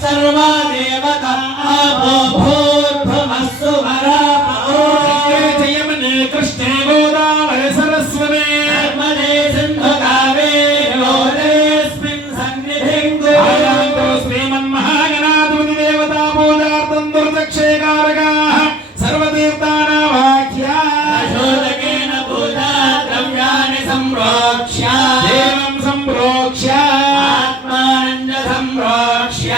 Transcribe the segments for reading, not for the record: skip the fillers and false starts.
सर्वा देवता भूर्भुवस्सु जयमने कृष्णे गोदावरि सरस्वती नर्मदे सिन्धु कावेरीस्मिन् सन्निधिं कुरु श्रीमन्महागणाधिपति देवता पूजार्थं दुर्दक्षेकारकाः सर्वतीर्थानावाख्या शोधकेन पूजा द्रव्याणि सम्प्रोक्ष्य देवं सम्प्रोक्ष्य आत्मानं च सम्प्रोक्ष्य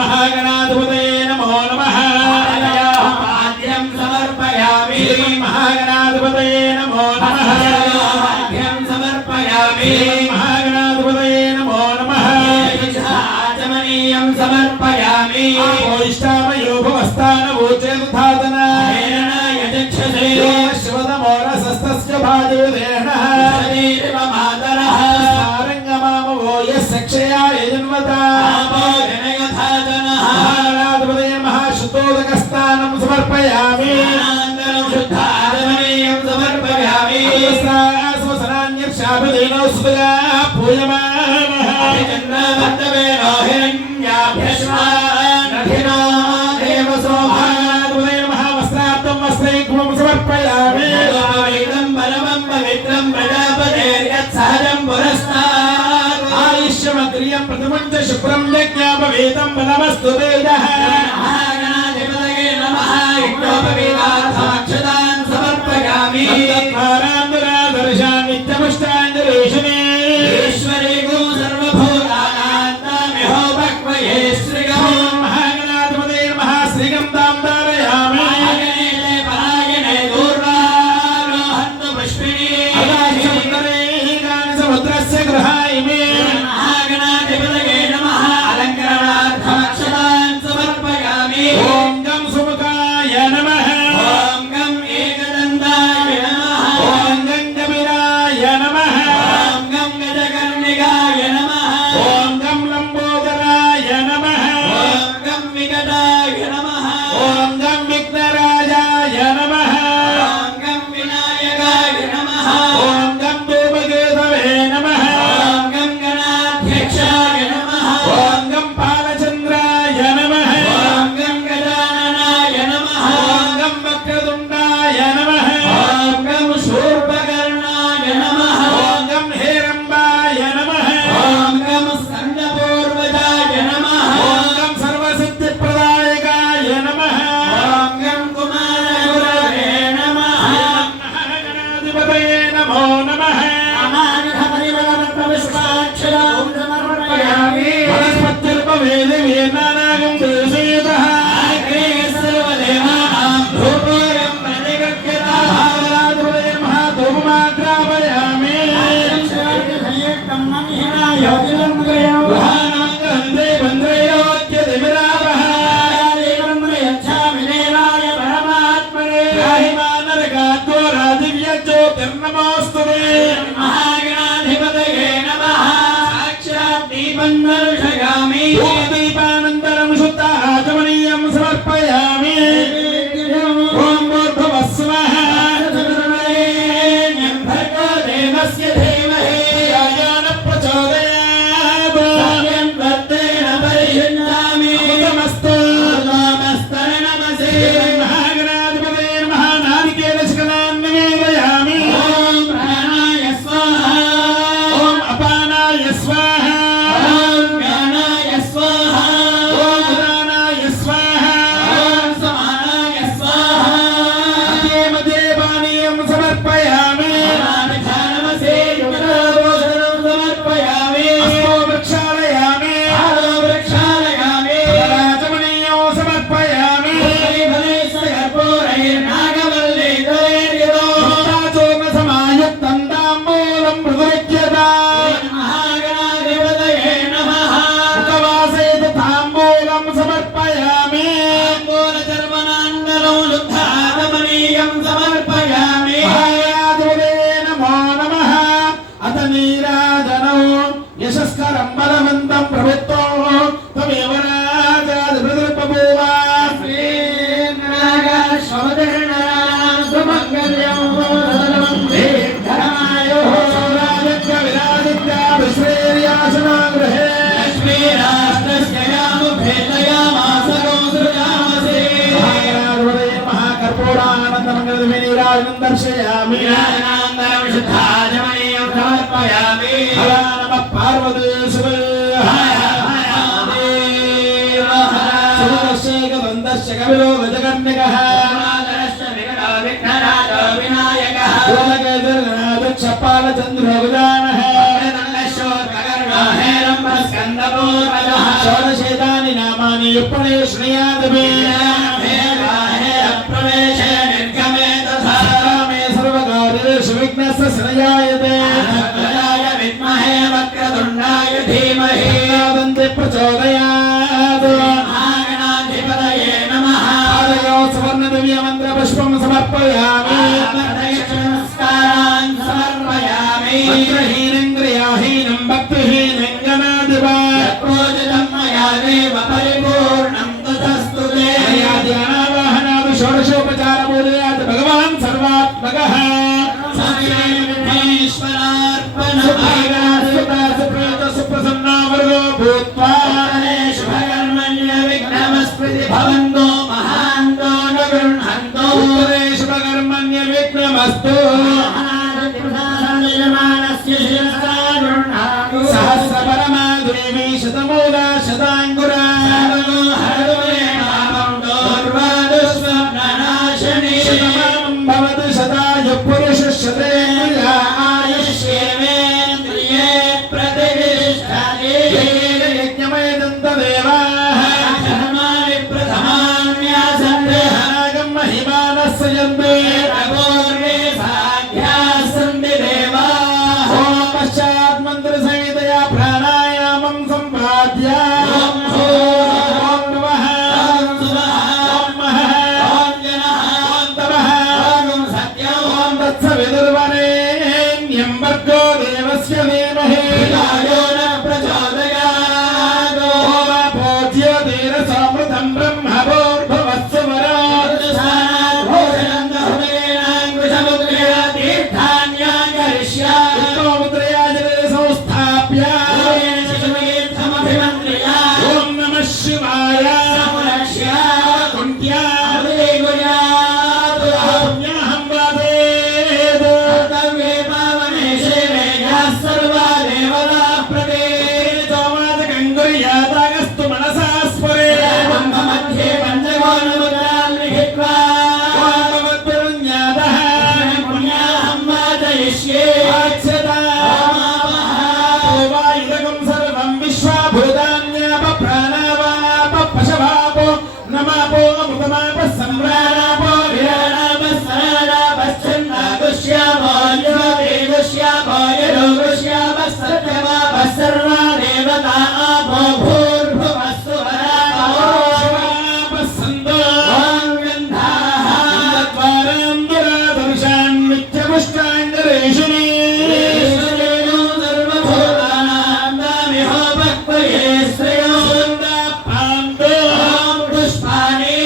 महागणाधिपतये नमो नमः पाद्यं समर्पयामि महागणाधिपतये नमो नमः पाद्यं समर्पयामि महागणाधिपतये नमो नमः आचमनीयं समर्पयामि ओष्ठामयो भवस्तानवोचेतुधातना हेरणाय चक्षसे शिवतमोरसस्तस्य भाजोदेनः शरीरव मातरः सारङ्गमामवो यस्य क्षयाय जन्मता शुद्धोदकस्नानं समर्पयामि अनन्तरं शुद्धाचमनीयं समर्पयामि स्वसनान्यर्षाभिधेनौ सुतया पूयमानः चन्द्रवर्तवेनो हिरण्याभ्यश्वानधिनो देवसोभानाधिपतये नमः वस्त्रार्थं वस्त्रैकुमं समर्पयामि वेदं परमं पवित्रं प्रजापतेर्यत्सहजं पुरस्तात् आयुष्यमग्रियं प्रथमं च शुक्रं यज्ञापवेदं बलमस्तु तेजः यज्ञोपवीतार्थमक्षतान् समर्पयामि नित्यपुष्टाञ्जलिशने ईश्वरे गो सर्वभूतानान्तामिहो भक्वये श्रीगो महागणाधिपतये नमः श्रीगं तां धारयामि महागणे परायणे दूर्वारोहन्तु पुष्पिणी आकाशसमुद्रे गानि समुद्रस्य गृहायिमे महागणाधिपतये नमः अलङ्करणार्थमक्षतान् समर्पयामि నీరాజనో యశస్కరం బలవంతం ప్రభుత్వం తమేవ రాజాధిపతిర్బభూవ दर्शयामि षोडशेतानि नामानि युप्पणे श्रेयादमे विघ्नस्य सनयायते विद्महे वक्रतुण्डाय धीमहि तन्नो प्रचोदयात् महागणाधिपतये नमः आदयो सुवर्णदिव्यमन्त्रपुष्पं समर्पयामि नमस्कारान् समर्पयामि मन्त्रहीनं क्रियाहीनं भक्तिहीनं गणाधिपा पूजितं मया देव परिपूर्णं ततस्तु ते मया ध्यानावाहनादि षोडशोपचारपूजयात् भगवान् सर्वात्मकः भवन्तो महान्तो न गृह्णन्तो शुभकर्मण्य विघ्नमस्तु सहस्रपरमा देवी शतमूला शताङ्कुरा भवतु शतायु पुरुष शतेन्द्रिय आयुष्येवेन्द्रिये प्रतिष्ठते यज्ञमय दन्तदेवा पुष्पाणि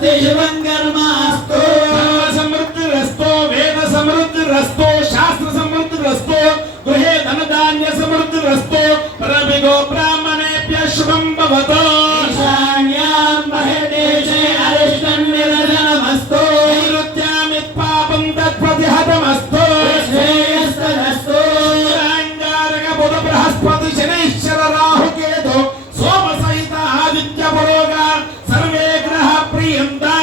स्वस्ति शिवं कर्मास्तु समृद्धिरस्तो वेद समृद्धिरस्तो शास्त्र समृद्धिरस्तो गृहे धनधान्य समृद्धिरस्तो परमिगो ब्राह्मणेभ्यः शुभं भवतु ईशान्यां बहिर्देशे अरिष्टं निरसनमस्तु नैऋत्यामित् पापं तत्प्रतिहतमस्तु श्रेयस्तदस्तु अंगारक बुध बृहस्पति शनैश्चर राहु केतु सोम सहित आदित्य पुरोगा सर्वे ग्रह प्रियन्ता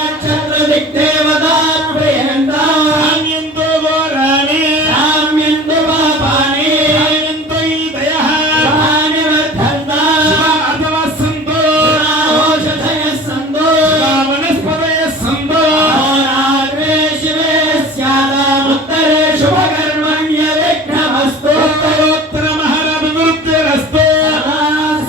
नक्षत्र दिग्देवता प्रियन्ता साम्यन्तु घोराणि साम्यन्तु पापानि साम्यन्तु दयः शुभानि वर्धन्ता शुभार्थवः सन्तु औषधयः सन्तु वनस्पतयः सन्तु अहोरात्रे शिवे स्यादामुत्तरे शुभकर्मण्य विघ्नमस्तु उत्तरोत्तरमहरभिवृद्धिरस्तु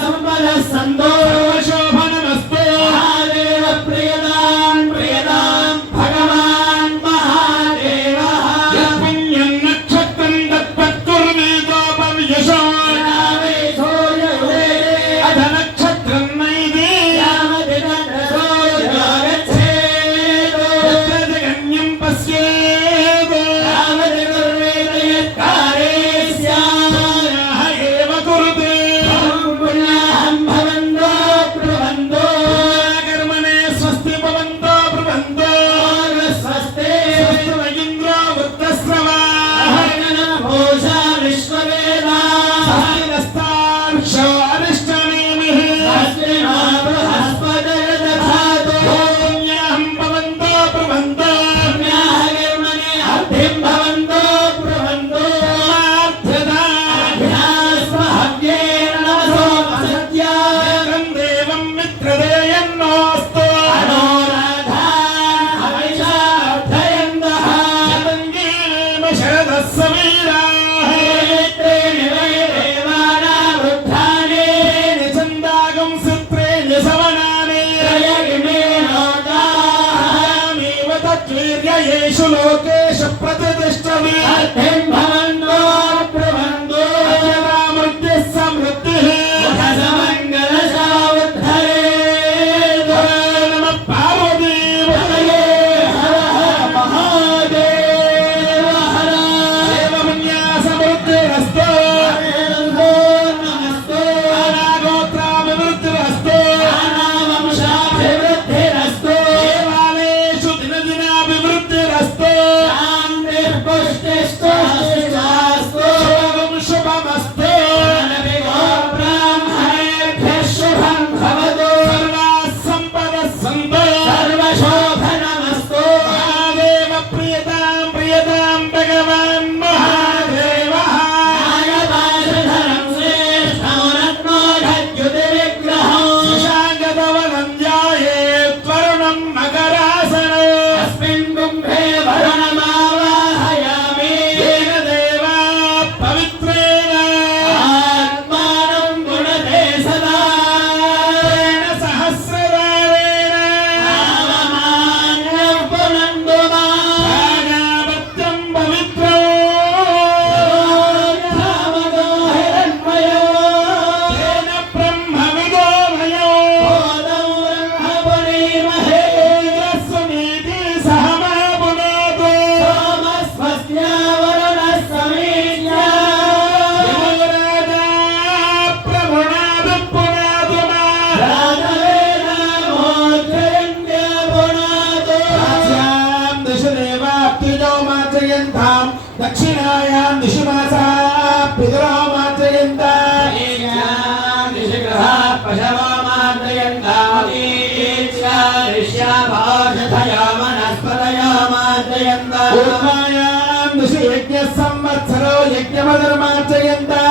सम्पदः सन्तु सर्वशोभनमस्तु महादेव प्रियदां प्रियदां भगवान् महादेवः यत्पुण्यं नक्षत्रं तत्पत्कुर्मीतोपवियशो अध नक्षत्रं नैति यावदिदग्रसो गच्छेत् तत्र जगन्यं पश्येत् यावदिदुर्वेद यत्कारे स्याः एव कुरुते पुण्याहं भवन्तो ब्रुवन्तो कर्मणे स्वस्ति भवन्तो ब्रुवन्तो स्वस्ति स्वस्ति इन्द्रो वृत्तस्रवाः भूषा विश्ववेदाः स्वस्तिनस्तार्क्ष्यो अरिष्टनेमिः स्वस्ति नो बृहस्पतिर्दधातु पुण्याहं भवन्तो ब्रुवन्तो पुण्याः कर्मणे अर्धिं भवन्तो ब्रुवन्तो अभ्यास्महव्येन नमसोपसत्यां देवं मित्रदेयन्नोऽस्तु अनोराधान् हविषार्थयन्तः शतङ्गीमेव शरदः समीराः त्रीणि वै देवानां वृद्धानि छन्दागं सूत्रेणि सवनानि त्रयगिमे नोदाहामीव तद्वीर्ययेषु लोकेषु प्रतिष्ठति अर्थिं भवन्तो ब्रुवन्तो मृत्युः समृद्धिः मुखसमङ्गलशावुद्धरेत् नमः पार्वतीपतये हर हर महादेव हर देवपुण्यासमृद्धिरस्तु नमस्तु अनागोत्राभिवृद्धिरस्तु अनावंशाभिवृद्धिरस्तु देवालयेषु दिनदिनाभिवृद्धिरस्तु शान्तिः पुष्टिस्तु हस्तिश्चास्तु शुभं शुभमस्तु अनभिगो ब्राह्मणेभ्यः शुभं भवतु सर्वाः सम्पदः सन्तु सर्वशोभनमस्तु महादेव प्रियतां प्रियतां भगवान् महादेवः नागपाशधरं श्रेष्ठं रत्नोढद्युतिविग्रहं शशाङ्कधवलं ध्यायेत् वरुणं मकरासनम् अस्मिन् कुम्भे वरुणमावाहयामि येन देवाः पवित्रेण आत्मानं गुणते सदा तेन सहस्रवारेण नाममान्यं पुनन्दु भागावत्यं पवित्रं धामदो हिरण्मयो तेन ब्रह्मविदो मयो बोधं ब्रह्मपुरीमहे यस्वनीति सह मा पुनोतु सोमस्वस्या वरुणः समीज्ञा देवराजा प्रभुणादु पुनातु मा राजवेदामोज्जयन्त्य पुनातु अस्यां दिशदेवाप्तिजो माचयन्तां दक्षिणायां दिशिमासा पितरो माचयन्ता ईशान्यां दिशिग्रहाः पशवो माचयन्तामतीत्या ऋष्याभौषधयो वनस्पतयो माचयन्ता पूर्वायां दिशि यज्ञः संवत्सरो यज्ञमधर्माचयन्ता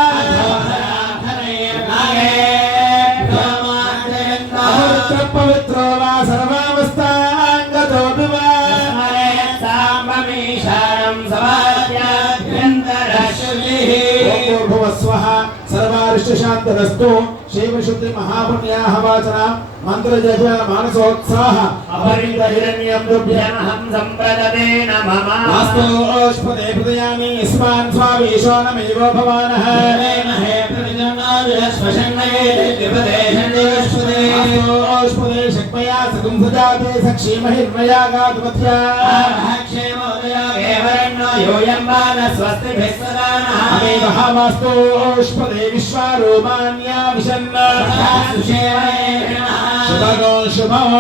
पवित्रो वा सर्वावस्थाङ्गतोऽपि वा साम्बमीशानं समाद्याभ्यन्तरशुचिः भूर्भुवस्वः सर्वारिष्टशान्तरस्तु शिवशुद्धि महापुण्याः वाचना मंत्रजप मानसोत्साह अपरिमित हिरण्यं तुभ्यमहं सम्प्रदते नमः आस्तोष्पदे प्रदयामि यस्मान् स्वामीशो नमैवो भवानः महे प्रतिजनाय स्वशन्नये दिवदे शन्देष्पदे आस्तोष्पदे హిరణ్యా సకం సజాతే సక్షేమహిర్మయా గాతుమత్యా క్షేమోదయో కేవరణ్యో యోయం బాల స్వస్తి భిస్సదానః అమే మహావాస్తోష్పదే విశ్వారోమాన్యా విశన్న శుభగో శుభం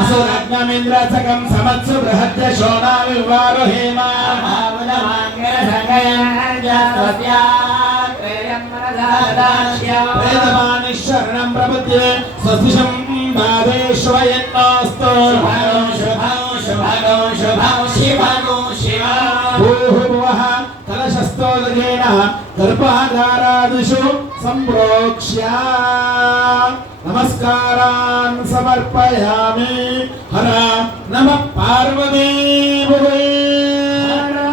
అసురగ్నమింద్రసకం సమత్సు బృహద్య శోణావివారో హేమ వేదమాని శరణం ప్రపద్యే స్వస్తిశం బాధేశ్వయన్నోస్తు భూర్భువః కలశస్తోదకేన గర్భాగారాదిషు సంప్రోక్ష్య నమస్కారాన్ సమర్పయామి. హర నమ పార్వతీపదే.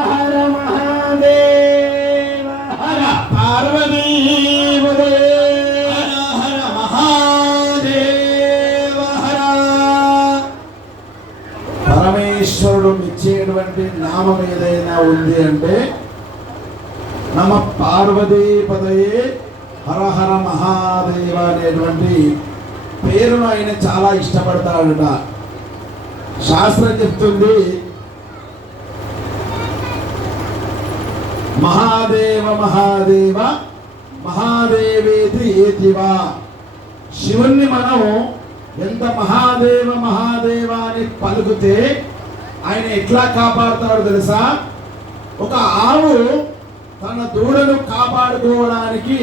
హర మహాదేవ హర పార్వతీపదే. హర మహాదేవ హర. పరమేశ్వరుడు ఇచ్చేటువంటి నామం ఏదైనా ఉంది అంటే నమ పార్వతీపదయే హర హర మహాదేవ అనేటువంటి పేరును ఆయన చాలా ఇష్టపడతాడట. శాస్త్రం చెప్తుంది మహాదేవ మహాదేవ మహాదేవేతి ఏతివా. శివుణ్ణి మనం ఎంత మహాదేవ మహాదేవ అని పలుకుతే ఆయన ఎట్లా కాపాడుతాడో తెలుసా? ఒక ఆవు తన దూడను కాపాడుకోవడానికి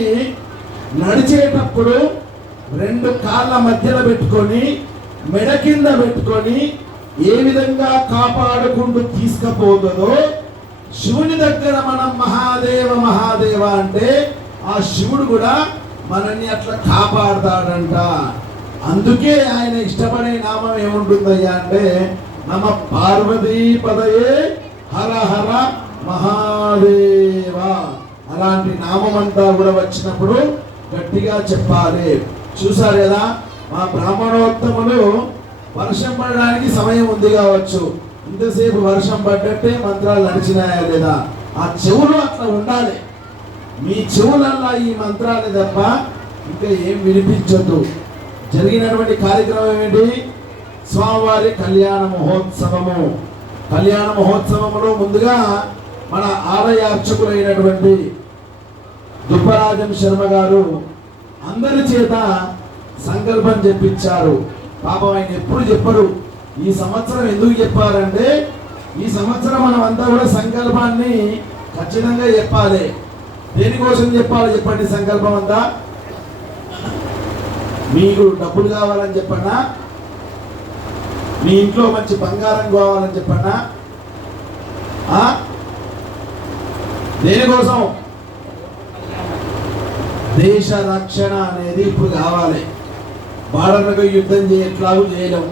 నడిచేటప్పుడు రెండు కాళ్ళ మధ్యలో పెట్టుకొని మెడ కింద పెట్టుకొని ఏ విధంగా కాపాడుకుంటూ తీసుకుపోతుందో శివుని దగ్గర మనం మహాదేవ మహాదేవ అంటే ఆ శివుడు కూడా మనల్ని అట్లా కాపాడుతాడంట. అందుకే ఆయన ఇష్టపడే నామం ఏముంటుందయ్యా అంటే నమ పార్వతీపదయే హర హర మహాదేవ. అలాంటి నామం అంతా కూడా వచ్చినప్పుడు గట్టిగా చెప్పాలి. చూసారు కదా మా బ్రాహ్మణోత్తములు వర్షం పడడానికి సమయం ఉంది కావచ్చు, ఇంతసేపు వర్షం పడ్డట్టే మంత్రాలు నడిచినాయా లేదా? ఆ చెవులు అట్లా ఉండాలి. మీ చెవులల్లా ఈ మంత్రాలు తప్ప ఇంకా ఏం వినిపించొద్దు. జరిగినటువంటి కార్యక్రమం ఏంటి? స్వామివారి కళ్యాణ మహోత్సవము. కళ్యాణ మహోత్సవంలో ముందుగా మన ఆలయ అర్చకులైనటువంటి దుబ్బరాజం శర్మ గారు అందరి చేత సంకల్పం చెప్పించారు. పాపం ఆయన ఎప్పుడు చెప్పరు. ఈ సంవత్సరం ఎందుకు చెప్పారంటే ఈ సంవత్సరం మనం అంతా కూడా సంకల్పాన్ని ఖచ్చితంగా చెప్పాలి. దేనికోసం చెప్పాలి చెప్పండి? సంకల్పం అంతా మీకు డబ్బులు కావాలని చెప్పన్నా, మీ ఇంట్లో మంచి బంగారం కావాలని చెప్పన్నా, దేనికోసం? దేశ రక్షణ అనేది ఇప్పుడు కావాలి. బార్డర్లకు యుద్ధం ఎట్లాగూ చేయలేం.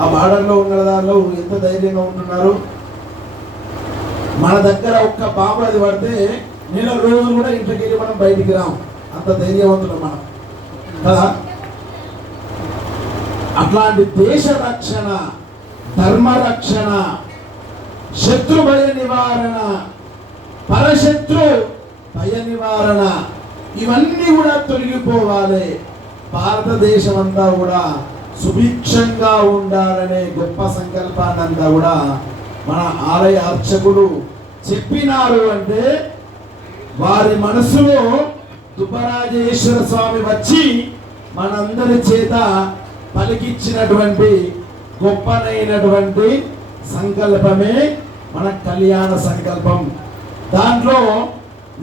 ఆ బార్డర్లో ఉన్న దానిలో ఎంత ధైర్యంగా ఉంటున్నారు. మన దగ్గర ఒక్క బాంబు అది పడితే నెల రోజులు కూడా ఇంటికి వెళ్ళి మనం బయటికి రాం. అంత ధైర్యవంతులం మనం కదా. అట్లాంటి దేశ రక్షణ, ధర్మ రక్షణ, శత్రు భయ నివారణ, పరశత్రు భయ నివారణ, ఇవన్నీ కూడా తొలగిపోవాలి. భారతదేశం అంతా కూడా సుభిక్షంగా ఉండాలనే గొప్ప సంకల్పాన్ని అంతా కూడా మన ఆలయ అర్చకుడు చెప్పినారు. అంటే వారి మనసులో దుబ్బరాజేశ్వర స్వామి వచ్చి మనందరి చేత పలికిచ్చినటువంటి గొప్పనైనటువంటి సంకల్పమే మన కళ్యాణ సంకల్పం. దాంట్లో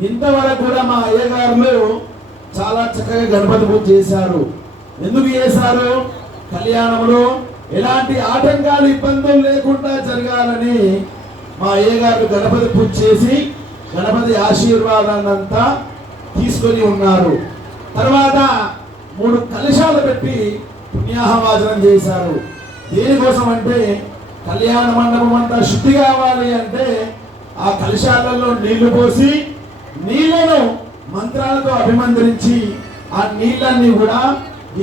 ఇంతవరకు కూడా మా అయ్యగారులు చాలా చక్కగా గణపతి పూజ చేశారు. ఎందుకు చేశారు? కళ్యాణంలో ఎలాంటి ఆటంకాలు ఇబ్బందులు లేకుండా జరగాలని మా అయ్యగారు గణపతి పూజ చేసి గణపతి ఆశీర్వాదాన్నంతా తీసుకొని ఉన్నారు. తర్వాత 3 కలశాలు పెట్టి పుణ్యాహవాచనం చేశారు. దేనికోసం అంటే కళ్యాణ మండపం అంతా శుద్ధి కావాలి అంటే ఆ కలశాలలో నీళ్లు పోసి నీళ్లను మంత్రాలతో అభిమంత్రించి ఆ నీళ్ళన్నీ కూడా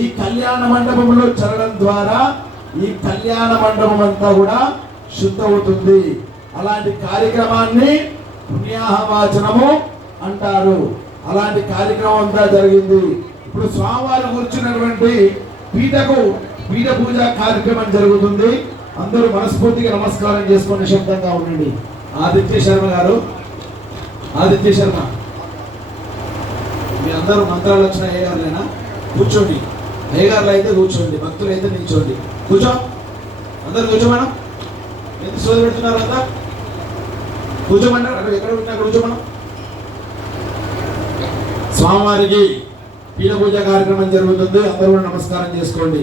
ఈ కళ్యాణ మండపంలో చల్లడం ద్వారా ఈ కళ్యాణ మండపం అంతా కూడా శుద్ధవుతుంది. అలాంటి కార్యక్రమాన్ని పుణ్యాహవాచనము అంటారు. అలాంటి కార్యక్రమం అంతా జరిగింది. ఇప్పుడు స్వామివారు కూర్చున్నటువంటి పీఠ పూజ కార్యక్రమం జరుగుతుంది. అందరూ మనస్ఫూర్తిగా నమస్కారం చేసుకుని శబ్దంగా ఉండండి. ఆదిత్య శర్మ గారు, ఆదిత్య శర్మ, మీ అందరూ మంత్రాలు వచ్చిన అయ్యగారులేనా? కూర్చోండి. అయ్యగారులు అయితే కూర్చోండి, భక్తులు అయితే నిల్చోండి. కూర్చో, అందరు కూర్చోమనం. ఎంత సోద పెడుతున్నారు అంతా? కూర్చోమన్నారు. అక్కడ ఎక్కడ ఉన్నా కూర్చోమనం. స్వామివారికి పీఠ పూజ కార్యక్రమం జరుగుతుంది. అందరూ కూడా నమస్కారం చేసుకోండి.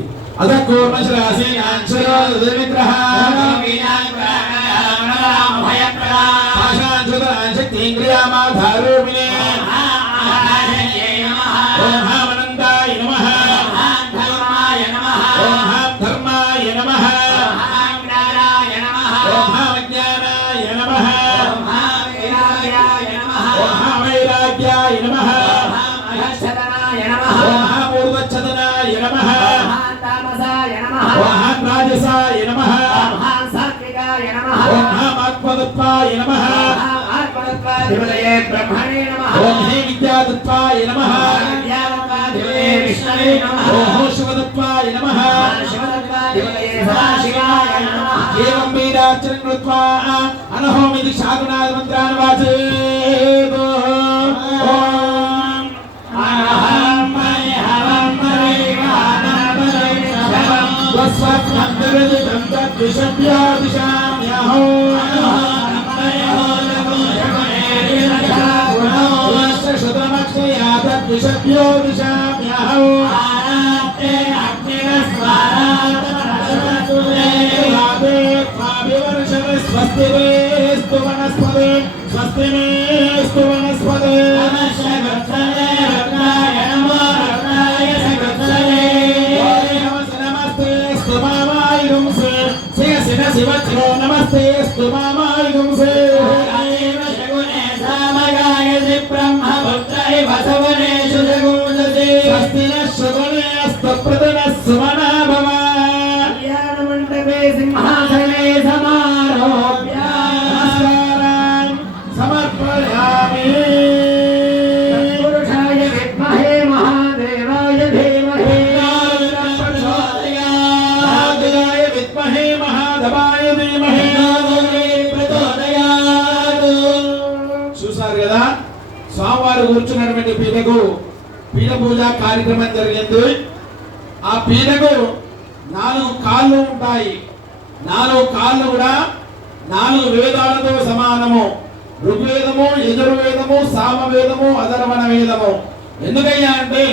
రాజసాయ నమః, సాత్వికాయ నమః, ఆత్మతత్వాయ నమః, ఆత్మతత్వాధిపతయే బ్రహ్మణే నమః, ఓం హే విద్యాతత్వాయ నమః, విద్యాతత్వాధిపతయే విష్ణవే నమః, ఓం శివతత్వాయ నమః, శివతత్వాధిపతయే సదాశివాయ నమః. ఏవం వేదార్చనం కృత్వా అనహోమితి శాగునాద మంత్రాన్ వాచేత్. ఓం అనహం మయ హవం స్వస్తి వనస్పతి స్వస్తి మేస్తు వనస్పతి శివో నమస్తే స్తు మామాయుంసే బ్రహ్మపుత్రైవసవనేషు జగూజసే స్వస్తి నశ్వనేస్తు ప్రతనస్సుమనాభవ కళ్యాణమంటపే సింహాసనే సమారోప్య నమస్కారాన్ సమర్పయామి. పురుషాయ విద్మహే మహాదేవాయ ధీమహి విద్మహే మహాదేవాయ ధీమహి. చూసారు కదా, స్వామివారు కూర్చున్నటువంటి పీఠ పూజ కార్యక్రమం జరిగింది. ఆ పీఠకు 4 కాళ్ళు ఉంటాయి. 4 కాళ్ళు కూడా 4 వేదాలతో సమానము. ఋగ్వేదము, యజుర్వేదము, సామవేదము, అధర్వణ వేదము. ఎందుకయ్యా అంటే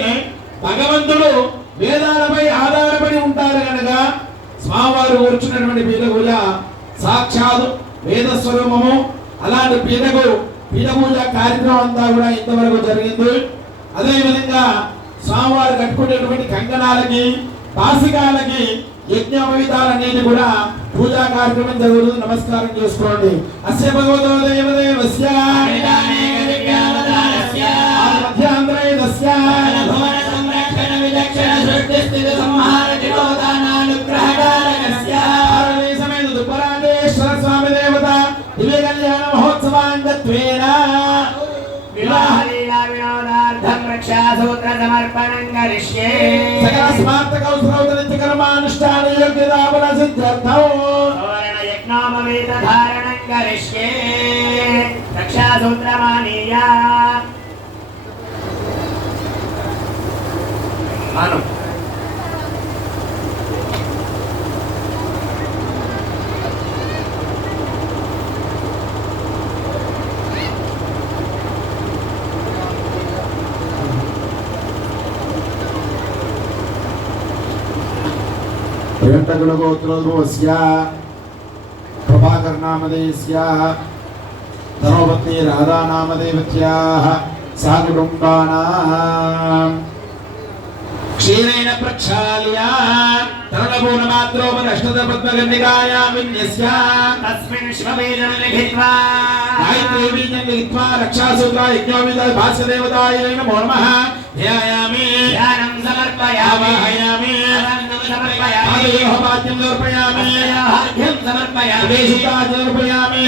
భగవంతుడు వేదాలపై ఆధారపడి ఉంటారు కనుక స్వామివారు కూర్చున్నటువంటి పీఠ పూజ సాక్షాత్ వేద స్వరూపము. అలాంటి పీఠ పూజ కార్యక్రమం అంతా కూడా ఇంతవరకు జరిగింది. అదేవిధంగా స్వామివారు కట్టుకునేటువంటి కంకణాలకి, పాసికాలకి, యజ్ఞోపవీతాలన్నిటి కూడా పూజా కార్యక్రమం జరుగుతుంది. నమస్కారం చేసుకోండి. అస్య భగవతో దేవదేవస్య మధ్యాంధ్రయస్య సంరక్షణ విలక్షణ సృష్టి స్థితి సంహార జిరోదానానుగ్రహకారకస్య సమేత దుపరాజేశ్వర స్వామి దేవత దివ్య కళ్యాణ మహోత్సవాంగత్వేన వివాహ లీలా వినోదార్థం రక్షా సూత్ర సమర్పణం కరిష్యే. సకల స్మార్త కౌసరౌదనిత్య కర్మానుష్ఠాన యోగ్యతా బల సిద్ధ్యర్థం సువర్ణ యజ్ఞోపవీత ధారణం కరిష్యే. రక్షా సూత్రమానీయ మాను गोत्रोद्भवस्य प्रभाकर नामधेयस्याः धर्मपत्नी राधा नामधेयवत्याः साकुटुम्बानां क्षीरेण प्रक्षाल्य तरुणपूर्णमात्रोपदष्टपद्मगण्डिकायां विन्यस्य तस्मिन् शिवबीजं लिखित्वा गायत्री बीजं लिखित्वा रक्षासूत्रा यज्ञोपवीत भास्यदेवतायै नमो नमः ध्यायामि. ध्यानं समर्पयामि. समर्पयामि पाद्यं समर्पयामि. समर्पयामि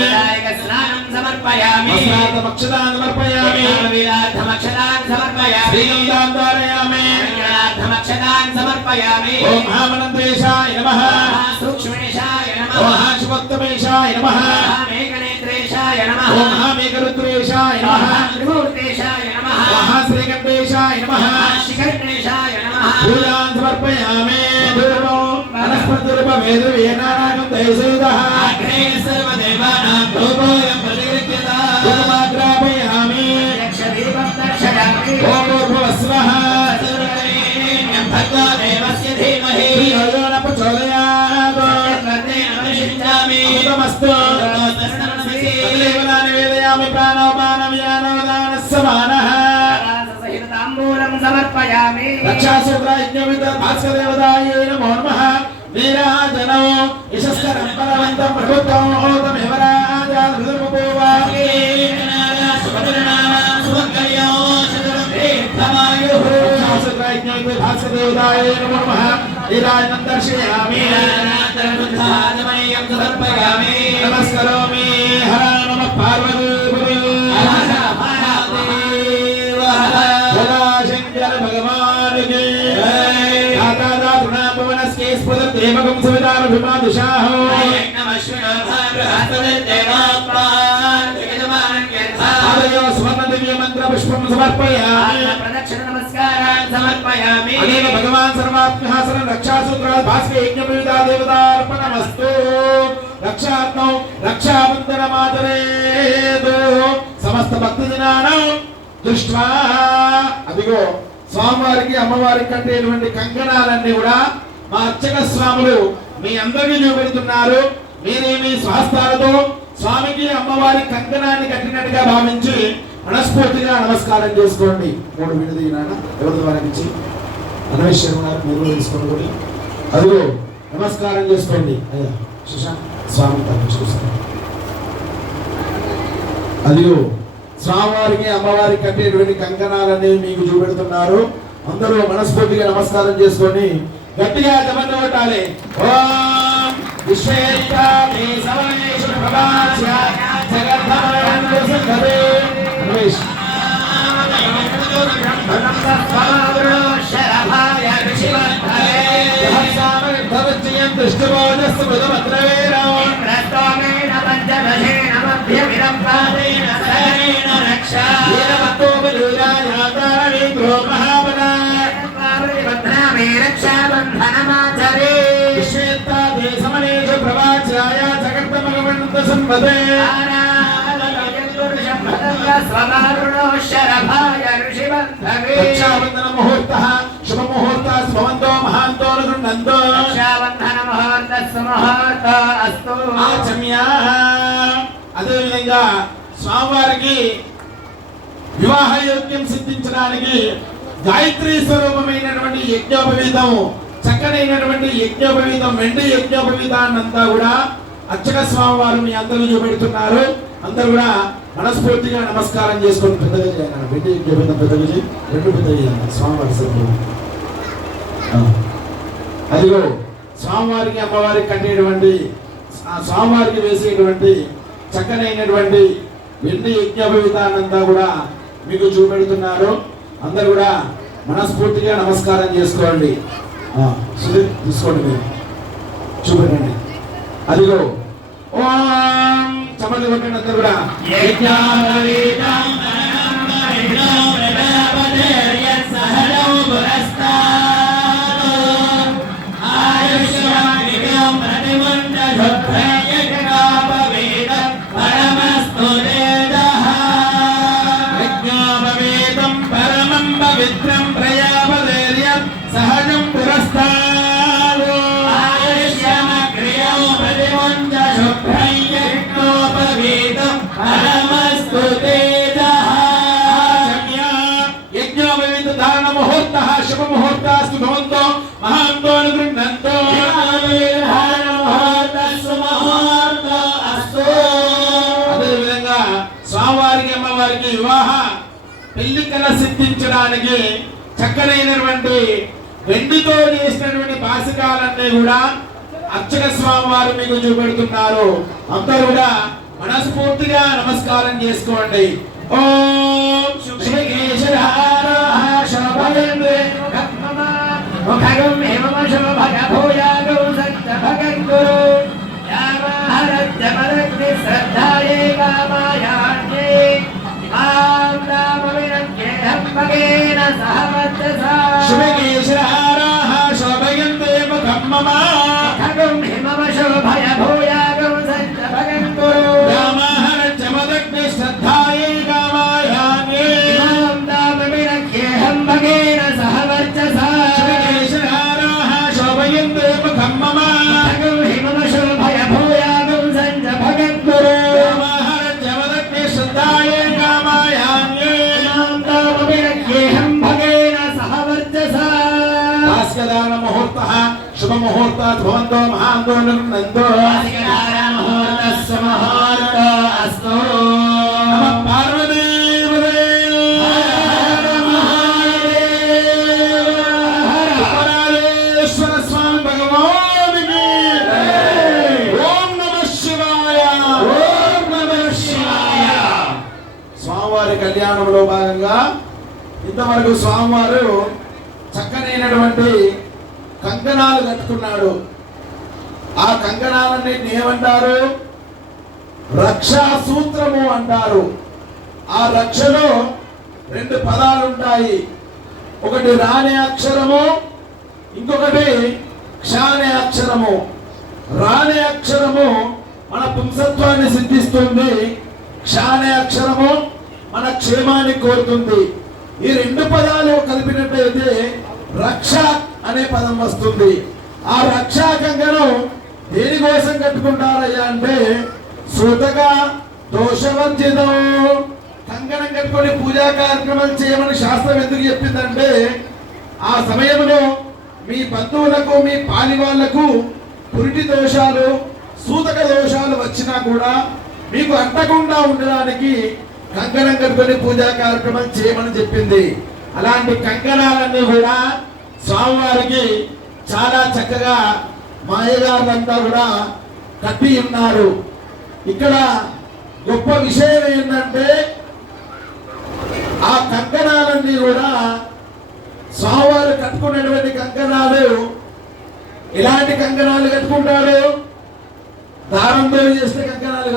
स्नानं సమర్పయామి వస్త్రార్థమక్షతాన్ సమర్పయామి వీరార్థమక్షతాన్ సమర్పయామి శ్రీగంధాం ధారయామి మంగళార్థమక్షతాన్ సమర్పయామి ఓం మహామనందేశాయ నమః సూక్ష్మేశాయ నమః ఓం మహాశివోత్తమేశాయ నమః మేఘనేత్రేశాయ నమః ఓం మహామేఘరుద్రేశాయ నమః త్రిమూర్తేశాయ నమః మహాశ్రీకంఠేశాయ నమః శిఖరేశాయ నమః పూజాన్ సమర్పయామి ధూపం వనస్పతిరూపవేదవేనానాగం దయసేదః అగ్రే సర్వదేవానాం ధూపోయం ప్రతిగృహ్యతాః ధూపమాగ్రాపయామి యక్షదీపం దర్శయామి ఓం భూర్భువస్వః సర్వదేవం భర్గో దేవస్య ధీమహి ధియో యో న ప్రచోదయాత్ తన్నేన విషించామి అమృతమస్తు తస్మసి తదేవాని వేదయామి ప్రాణోపానవ్యానోదానః సమానః తాంబూలం సమర్పయామి రక్షాసూత్రయజ్ఞవిద భాస్కరదేవతాయే నమో నమః నీరాజనో యశస్కరం పరవంతం ప్రభుత్వం ఓతమేవ రాజా హృదయముపవామి రక్షాసూత్రయజ్ఞవిద భాస్కరదేవతాయే నమో నమః నీరాజనం దర్శయామి సమర్పయామి నమస్కరోమి హర నమ పార్వతీ శంకర భగవాన్ కి దాతా ప్రणाम भुवनस्के स्फुरत देवगं सवितार विमादुषाहो आदयो सुवर्ण दिव्य मंत्र पुष्पं समर्पयामि प्रदक्षिण नमस्कारान् समर्पयामि अनेन भगवान् सर्वात्मः शरण रक्षासूत्रात् भास्के यज्ञपीठा देवतार्पणमस्तु रक्षात्मौ रक्षाबन्धनमाचरेतु समस्त भक्तजनानां దృష్ట్వా అదిగో స్వామివారికి అమ్మవారికి కట్టేటువంటి కంకణాలన్నీ కూడా మా అర్చక స్వాములు మీ అందరికీ చూపెడుతున్నారు. మీరేమి స్వహస్తాలతో స్వామికి అమ్మవారి కంకణాన్ని కట్టినట్టుగా భావించి మనస్ఫూర్తిగా నమస్కారం చేసుకోండి. 3 వీడు దిగినాన ఎవరి ద్వారా నుంచి అనవేశ్వరం గారు మీరు తీసుకోండి. అదిగో నమస్కారం చేసుకోండి. అయ్యా శశాంత్ స్వామి చూసుకోండి. అదిగో స్వామివారికి అమ్మవారికి కట్టేటువంటి కంకణాలన్నీ మీకు చూపెడుతున్నారు. అందరూ మనస్ఫూర్తిగా నమస్కారం చేసుకొని గట్టిగా జపం కొట్టాలి. ఓం విశ్వేశ్వరాయ సర్వేశ్వర ప్రభాస్య జగద్ధారణ సంగదే రమేష్ శరభాయ ఋషివర్ధనే ధర్మజయం దృష్టిబోధస్తు బుధభద్రవేరో ప్రస్తోమేన పంచదశేన మధ్యమిదం పాదేన సహనేన రక్షా వీరమతో బలిరాజాతారణి గ్రోమహాబల భద్రామే రక్షాబంధనమాచరే విశ్వేత్తాదే సమనేషు ప్రభాస్యాయ జగద్భగవంత సంపదే శరభాయ ఋషివర్ధనే రక్షాబంధన ముహూర్తః శుభ ముహూర్తః భవంతో మహాంతో గృహ్ణంతో రక్షాబంధన ముహూర్త సుముహూర్త అస్తు ఆచమ్య. అదేవిధంగా స్వామివారికి వివాహ యోగ్యం సిద్ధించడానికి గాయత్రీ స్వరూపమైనటువంటి యజ్ఞోపవీతం, చక్కనైనటువంటి యజ్ఞోపవీతం, వెండి యజ్ఞోపవీతాన్నంతా కూడా అర్చక స్వామివారు మీ అందరూ చూపెడుతున్నారు. అందరూ కూడా మనస్ఫూర్తిగా నమస్కారం చేసుకొని పెద్దగా చేయాలి. వెండి యజ్ఞోపవీతం పెద్దగా చేయి, 2 పెద్దగా చేయాలి స్వామివారి సభలో. అదిగో స్వామివారికి అమ్మవారికి కట్టేటువంటి స్వామివారికి వేసేటువంటి చక్కనైనటువంటి వెండి యజ్ఞోపవీతాన్నంతా కూడా మీకు చూపెడుతున్నారు. అందరూ కూడా మనస్ఫూర్తిగా నమస్కారం చేసుకోండి. సుధీర్ తీసుకోండి, మీరు చూపెట్టండి. అదిగో ఓం చమలి కొట్టండి అందరూ కూడా. పవిత్రం ప్రయాపదేర్యం సహజం పురస్తాదు ఆయుష్యమగ్రియం ప్రతిమంజ శుభ్రం యజ్ఞోపవీతం పరమస్తు తేజః యజ్ఞోపవీత ధారణ ముహూర్త శుభ ముహూర్తాస్తు భవంతో మహాంతో గృహ్ణంతో అదేవిధంగా స్వామివారికి అమ్మవారికి వివాహ పెళ్లి కళ సిద్ధించడానికి చక్కనైనటువంటి వెండితో చేసినటువంటి బాసికాలన్నీ కూడా అర్చక స్వామి వారు మీకు చూపెడుతున్నారు. అందరూ కూడా మనస్ఫూర్తిగా నమస్కారం చేసుకోండి. ఓం శుభకేశరారాహ శోభయందే ముఖగం హేమమ శోభయ భూయాగౌ సత్యభగం గురు యామహరత్యమదగ్ని శ్రద్ధాయే కామాయాన్యే మాం రామవిరంగేహం భగేన సహ వత్ససా శుభకేశరారాహ శోభయందే ముఖం మమ ముఖగం హేమమ శోభయ భూయాగౌ సత్యభగం గురు యామహరత్యమదగ్ని శ్రద్ధాయే కామాయాన్యే మాం రామవిరంగేహం భగేన సహ వత్ససా శుభకేశరారాహ శోభయందే ముఖం మమ ముఖగం హేమమ శోభయ భూయాగౌ సత్యభగం గురు యామహరత్యమదగ్ని శ్రద్ధాయే కామాయాన్యే రామవిరంగేహం భగేన సహ వత్ససా భాస్కరాన ముహూర్తః శుభ ముహూర్తాత్ భవంతో మహాంతో నిర్నందో నమ పార్వతీపదే ఉపరాజేశ్వర స్వామి భగవానికి ఓం నమః శివాయ. ఓం నమః శివాయ. స్వామివారి కళ్యాణంలో భాగంగా ఇంతవరకు స్వామివారు చక్కనైనటువంటి కంకణాలు కట్టుకున్నాడు. ఆ కంకణాలన్నీ ఏమంటారు? రక్షా సూత్రము అంటారు. ఆ రక్షలో రెండు పదాలు ఉంటాయి. ఒకటి రానే అక్షరము, ఇంకొకటి క్షానే అక్షరము. రానే అక్షరము మన పుంసత్వాన్ని సిద్ధిస్తుంది, క్షానే అక్షరము మన క్షేమాన్ని కోరుతుంది. ఈ రెండు పదాలు కలిపినట్టయితే రక్ష అనే పదం వస్తుంది. ఆ రక్షా కంకణం దేనికోసం కట్టుకుంటారయ్యా అంటే సూతక దోషవర్జితం. కంకణం కట్టుకొని పూజా కార్యక్రమాలు చేయమని శాస్త్రం ఎందుకు చెప్పిందంటే ఆ సమయంలో మీ బంధువులకు మీ పాలి వాళ్లకు పురిటి దోషాలు సూతక దోషాలు వచ్చినా కూడా మీకు అంటకుండా ఉండడానికి కంకణం కట్టుకొని పూజా కార్యక్రమాలు చేయమని చెప్పింది. అలాంటి కంకణాలన్నీ కూడా స్వామివారికి చాలా చక్కగా మాయగారులంతా కూడా కట్టి ఉన్నారు. ఇక్కడ గొప్ప విషయం ఏంటంటే ఆ కంకణాలన్నీ కూడా స్వామివారు కట్టుకున్నటువంటి కంకణాలు ఎలాంటి కంకణాలు కట్టుకుంటాడు? దారంతో చేసిన కంకణాలు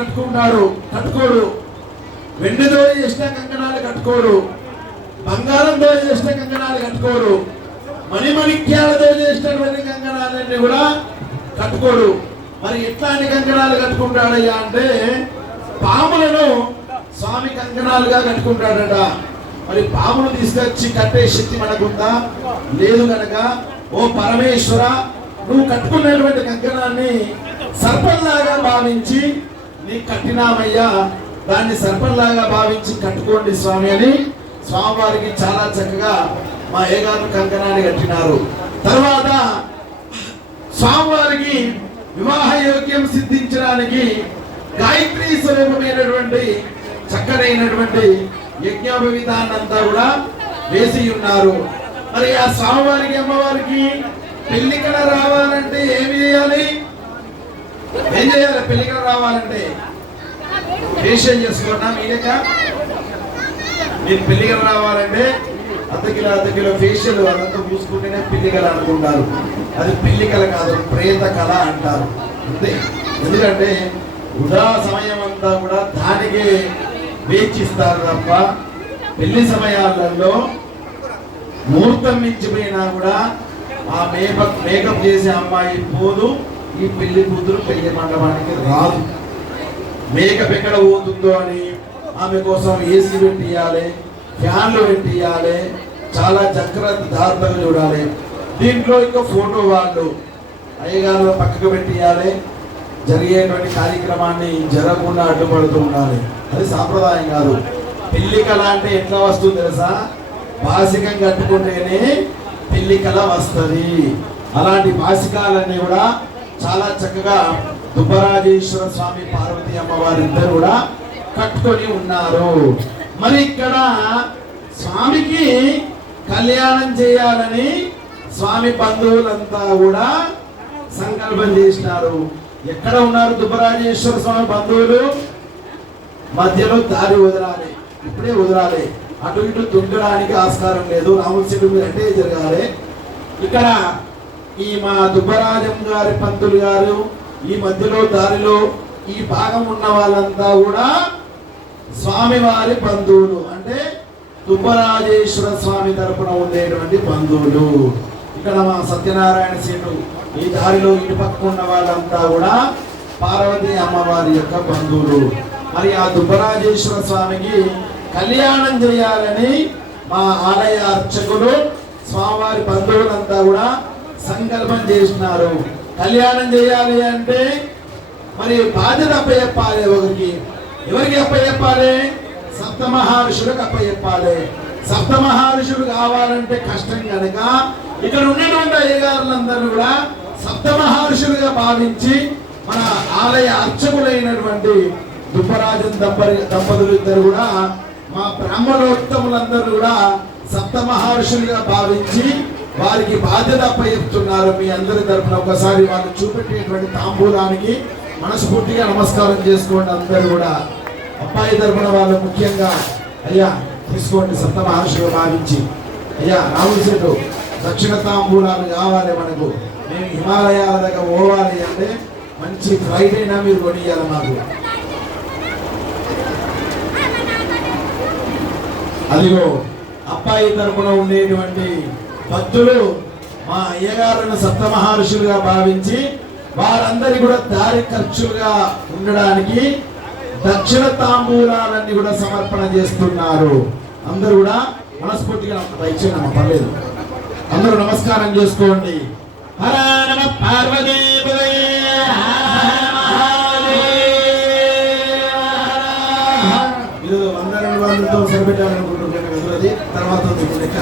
కట్టుకోడు. వెండితో చేసిన కంకణాలు కట్టుకోడు. బంగారంతో చేసిన కంకణాలు కట్టుకోడు. మణిమణిక్యాలతో చేసినటువంటి కంకణాలన్నీ కూడా కట్టుకోడు. మరి ఎట్లాంటి కంకణాలు కట్టుకుంటాడయ్యా అంటే పాములను స్వామి కంకణాలుగా కట్టుకుంటాడట. మరి పామును తీసుకొచ్చి కట్టే శక్తి మనకుందా? లేదు కనుక ఓ పరమేశ్వర, నువ్వు కట్టుకున్నటువంటి కంకణాన్ని సర్పంలాగా భావించి నీ కట్టినామయ్యా, దాన్ని సర్పంలాగా భావించి కట్టుకోండి స్వామి అని స్వామివారికి చాలా చక్కగా మా ఏగారు కంకణాన్ని కట్టినారు. తర్వాత స్వామివారికి వివాహ యోగ్యం సిద్ధించడానికి గాయత్రీ స్వరూపమైనటువంటి చక్కనైనటువంటి యజ్ఞోపవీతాన్నంతా కూడా వేసి ఉన్నారు. మరి ఆ స్వామివారికి అమ్మవారికి పెళ్లికడ రావాలంటే ఏమి చేయాలి? ఏం చేయాలి? పెళ్లికడ రావాలంటే ఫేషియల్ చేసుకున్నా మీరేక మీరు పెళ్లికడ రావాలంటే అర్ధ కిలో ఫేషియల్ అదంతా పూసుకుంటేనే పెళ్లికల అనుకుంటారు. అది పెళ్లికల కాదు, ప్రేత కళ అంటారు అంతే. ఎందుకంటే వృధా సమయం అంతా కూడా దానికి వేచిస్తారు తప్ప పెళ్లి సమయాలలో ముహూర్తం మించిపోయినా కూడా ఆ మేకప్ చేసే అమ్మాయి పోదు, ఈ పెళ్లి కూతురు పెళ్లి మండపానికి రాదు. మేకప్ ఎక్కడ పోతుందో అని ఆమె కోసం ఏసీ పెట్టియాలి, ఫ్యాన్లు పెట్టియాలి, చాలా జాగ్రత్తగా చూడాలి. దీంట్లో ఇంకా ఫోటో వాళ్ళు అయ్యగారు పక్కకు పెట్టియాలి, జరిగేటువంటి కార్యక్రమాన్ని జరగకుండా అడ్డుపడుతూ ఉండాలి. అది సాంప్రదాయం కాదు. పెళ్లి కళ అంటే ఎట్లా వస్తుంది తెలుసా? బాసికం కట్టుకుంటేనే పెళ్లి కళ వస్తుంది. అలాంటి బాసికాలన్నీ కూడా చాలా చక్కగా దుబ్బరాజేశ్వర స్వామి పార్వతీ అమ్మవారి ఇద్దరు కూడా కట్టుకొని ఉన్నారు. మరి ఇక్కడ స్వామికి కళ్యాణం చేయాలని స్వామి బంధువులంతా కూడా సంకల్పం చేసినారు. ఎక్కడ ఉన్నారు దుబ్బరాజేశ్వర స్వామి బంధువులు? మధ్యలో దారి వదలాలి, ఇప్పుడే వదలాలి. అటు ఇటు దుంకడానికి ఆస్కారం లేదు. రాముల చెట్టు మీద అంటే జరగాలి. ఇక్కడ ఈ మా దుబ్బరాజం గారి పంతులు గారు ఈ మధ్యలో దారిలో ఈ భాగం ఉన్న వాళ్ళంతా కూడా స్వామివారి బంధువులు, అంటే దుబ్బరాజేశ్వర స్వామి తరపున ఉండేటువంటి బంధువులు. ఇక్కడ మా సత్యనారాయణ సీటు ఈ దారిలో ఇటు పక్క ఉన్న వాళ్ళంతా కూడా పార్వతీ అమ్మవారి యొక్క బంధువులు. మరి ఆ దుబ్బరాజేశ్వర స్వామికి కళ్యాణం చేయాలని మా ఆలయ అర్చకులు స్వామివారి బంధువులంతా కూడా సంకల్పం చేసినారు. కళ్యాణం చేయాలి అంటే మరి బాధ్యత అప్పచెప్పాలి. ఎవరికి అప్పచెప్పాలి? సప్తమహర్షులకు అప్పచెప్పాలి. సప్తమహర్షులు కావాలంటే కష్టం కనుక ఇక్కడ ఉన్నటువంటి అయ్యగారులందరూ కూడా సప్తమహర్షులుగా భావించి మన ఆలయ అర్చకులైనటువంటి దుబ్బరాజన్ దంపతులు ఇద్దరు కూడా మా బ్రాహ్మణోత్తములందరూ కూడా సప్తమహర్షులుగా భావించి వారికి బాధ్యత అప్పచెప్తున్నారు. మీ అందరి తరఫున ఒకసారి వాళ్ళు చూపెట్టేటువంటి తాంబూలానికి మనస్ఫూర్తిగా నమస్కారం చేసుకోండి. అందరూ కూడా అబ్బాయి తరఫున వాళ్ళు ముఖ్యంగా అయ్యా తీసుకోండి, సప్తమహర్షులుగా భావించి. అయ్యా రాముల చెట్టు దక్షిణ తాంబూలాలు కావాలి మనకు. మేము హిమాలయాల దగ్గర పోవాలి అంటే మంచి ఫ్లైట్ అయినా మీరు కొనియాలి మాకు. అదిగో అబ్బాయి తరపున ఉండేటువంటి భక్తులు మా అయ్యగారులను సప్తమహర్షులుగా భావించి వారందరి కూడా దారి ఖర్చులుగా ఉండడానికి దక్షిణ తాంబూలాలన్నీ కూడా సమర్పణ చేస్తున్నారు. అందరూ కూడా మనస్ఫూర్తిగా దయచేయమ్మా, పర్లేదు, అందరూ నమస్కారం చేసుకోండి. హర నమ పార్వతీ అందరితో సరిపెట్టాలనుకుంటున్నాను కదా, తర్వాత లెక్క.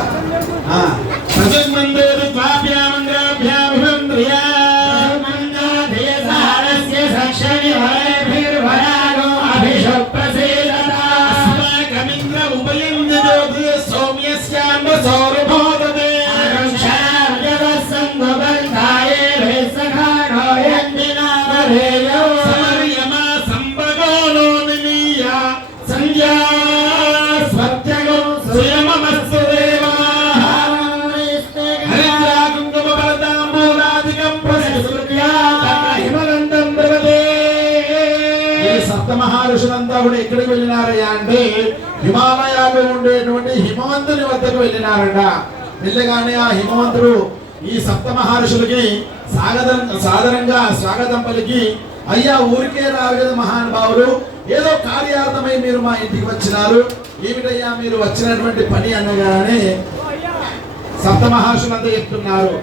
సప్తమహర్షులంతా కూడా ఎక్కడికి వెళ్ళినారయ్యా అంటే హిమాలయాల్లో ఉండేటువంటి హిమవంతుని వద్దకు వెళ్ళినారట. వెళ్ళగానే ఆ హిమవంతుడు ఈ సప్తమహర్షులకి సాదరంగా స్వాగతం పలికి, అయ్యా ఊరికే రారు కదా మహానుభావులు, ఏదో కార్యార్థమై మీరు మా ఇంటికి వచ్చినారు, ఏమిటయ్యా మీరు వచ్చినటువంటి పని అనగానే సప్తమహర్షులంతా చెప్తున్నారు,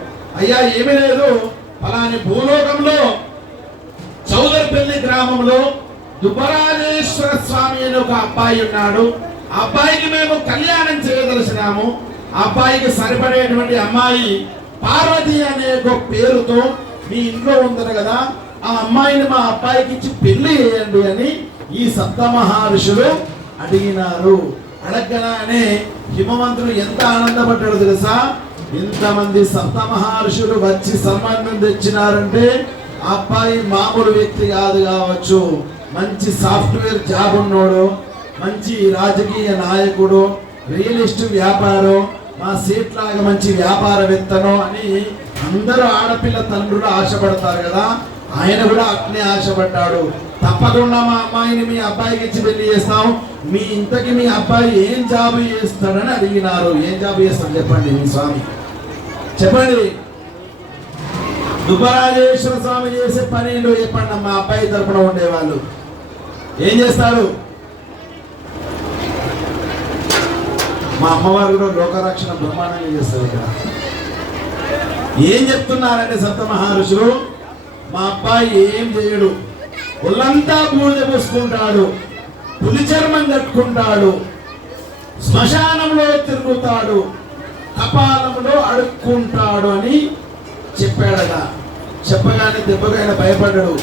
అయ్యా ఏమీ లేదు, ఫలాని భూలోకంలో చౌదరిపల్లి గ్రామంలో దుబ్బరాజేశ్వర స్వామి అని ఒక అబ్బాయి ఉన్నాడు. ఆ అబ్బాయికి మేము కళ్యాణం చేయదలిసినాము. ఆ అబ్బాయికి సరిపడేటువంటి అమ్మాయి పార్వతి అనే ఒక పేరుతో మీ ఇంట్లో ఉందట కదా, ఆ అమ్మాయిని మా అబ్బాయికి ఇచ్చి పెళ్లి చేయండి అని ఈ సప్తమహర్షులు అడిగినారు. అడగగానే హిమవంతుడు ఎంత ఆనందపడ్డాడు తెలుసా? ఇంతమంది సప్తమహర్షులు వచ్చి సంబంధం తెచ్చినారంటే ఆ అబ్బాయి మామూలు వ్యక్తి కాదు కావచ్చు, మంచి సాఫ్ట్వేర్ జాబ్ ఉన్నోడు, మంచి రాజకీయ నాయకుడు, రియల్ ఎస్టేట్ వ్యాపారం, మా సీట్ లాగా మంచి వ్యాపారవేత్తను అని అందరూ ఆడపిల్ల తండ్రులు ఆశపడతారు కదా, ఆయన కూడా అట్నే ఆశపడ్డాడు. తప్పకుండా మా అమ్మాయిని మీ అబ్బాయికి ఇచ్చి పెళ్లి చేస్తాం, మీ ఇంతకి మీ అబ్బాయి ఏం జాబ్ చేస్తాడని అడిగినారు. ఏం జాబ్ చేస్తాడు చెప్పండి మీ స్వామి, చెప్పండి. దుబ్బరాజేశ్వర స్వామి చేసే పని ఏంటో చెప్పండి. మా అబ్బాయి తరపున ఉండేవాళ్ళు ఏం చేస్తారు? మా అమ్మవారు కూడా లోకరక్షణ బ్రహ్మాండంగా చేస్తారు. ఇక్కడ ఏం చెప్తున్నారంటే సప్తమహర్షులు, మా అబ్బాయి ఏం చేయడు, ఒళ్ళంతా బూడిద పూసుకుంటాడు, పులి చర్మం కట్టుకుంటాడు, శ్మశానంలో తిరుగుతాడు, కపాలంలో అడుక్కుంటాడు అని చెప్పాడట. చెప్పగానే దెబ్బకైనా భయపడ్డాడు.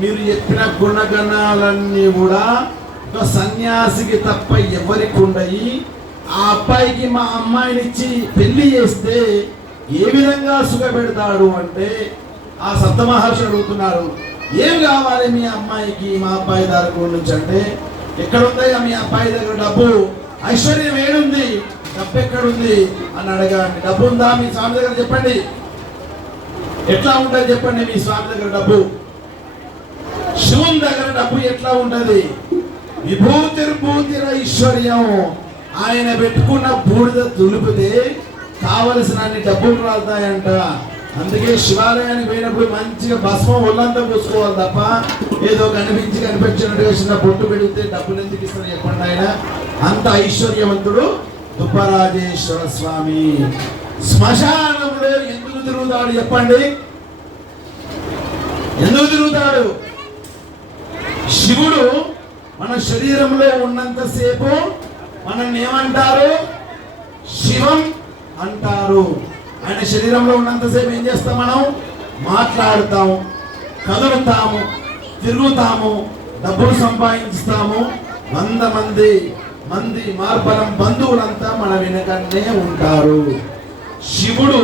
మీరు చెప్పిన గుణగణాలన్నీ కూడా ఒక సన్యాసికి తప్ప ఎవరికి ఉండయి. ఆ అబ్బాయికి మా అమ్మాయిని ఇచ్చి పెళ్లి చేస్తే ఏ విధంగా సుఖపెడతాడు అంటే ఆ సప్తమహర్షులు అడుగుతున్నారు, ఏం కావాలి మీ అమ్మాయికి మా అబ్బాయి తరపు నుంచి అంటే ఎక్కడుందయ్యా మీ అబ్బాయి దగ్గర డబ్బు, ఐశ్వర్యం ఏడుంది, డబ్బు ఎక్కడుంది అని అడగండి. డబ్బు ఉందా మీ స్వామి దగ్గర చెప్పండి. ఎట్లా ఉంటుంది చెప్పండి మీ స్వామి దగ్గర డబ్బు. శివుని దగ్గర డబ్బు ఎట్లా ఉంటది? విభూతిర్భూతిర ఐశ్వర్యం. ఆయన పెట్టుకున్న బూడిద దులిపితే కావలసిన అన్ని డబ్బులు రాలుతాయంట. అందుకే శివాలయానికి పోయినప్పుడు మంచిగా భస్మం ఒళ్ళంతా పూసుకోవాలి తప్ప ఏదో కనిపించినట్టుగా చిన్న బొట్టు పెడితే డబ్బులు ఎందుకు ఇస్తారు చెప్పండి. ఆయన అంత ఐశ్వర్యవంతుడు దుబ్బరాజేశ్వర స్వామి. శ్మశానంలో ఎందుకు తిరుగుతాడు చెప్పండి? ఎందుకు తిరుగుతాడు? శివుడు మన శరీరంలో ఉన్నంతసేపు మనల్ని ఏమంటారు? శివం అంటారు. ఆయన శరీరంలో ఉన్నంతసేపు ఏం చేస్తాం? మనం మాట్లాడుతాము, కదులుతాము, తిరుగుతాము, డబ్బులు సంపాదిస్తాము. 100 మంది మార్బలం బంధువులంతా మన వెనకనే ఉంటారు. శివుడు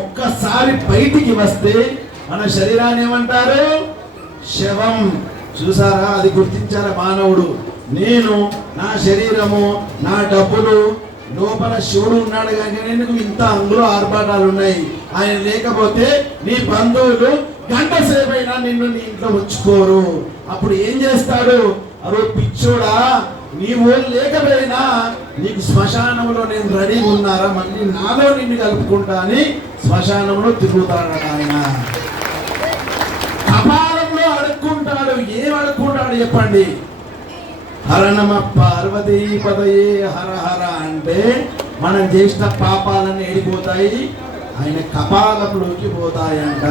ఒక్కసారి బయటికి వస్తే మన శరీరాన్ని ఏమంటారు? శవం. చూసారా? అది గుర్తించారా మానవుడు? నేను, నా శరీరము, నా డబ్బులు, లోపల శివుడు ఉన్నాడు కానీ నేను ఇంత అందులో ఆర్భాటాలు ఉన్నాయి. ఆయన లేకపోతే నీ బంధువులు గంట సేపైనా నిన్ను నీ ఇంట్లో ఉంచుకోరు. అప్పుడు ఏం చేస్తాడు? అరే పిచ్చోడా, నీవు లేకపోయినా నీకు శ్మశానంలో నేను రెడీగా ఉన్నారా, మళ్ళీ నాలో నిన్ను కలుపుకుంటా అని శ్మశానంలో తిరుగుతాడు ఆయన. కపాలంలో అడుక్కుంటాడు. ఏం అడుక్కుంటాడు చెప్పండి? హర నమ పార్వతీ పదయే హర హర అంటే మనం చేసిన పాపాలన్నీ ఏడిపోతాయి, ఆయన కపాలంలోకి పోతాయంట.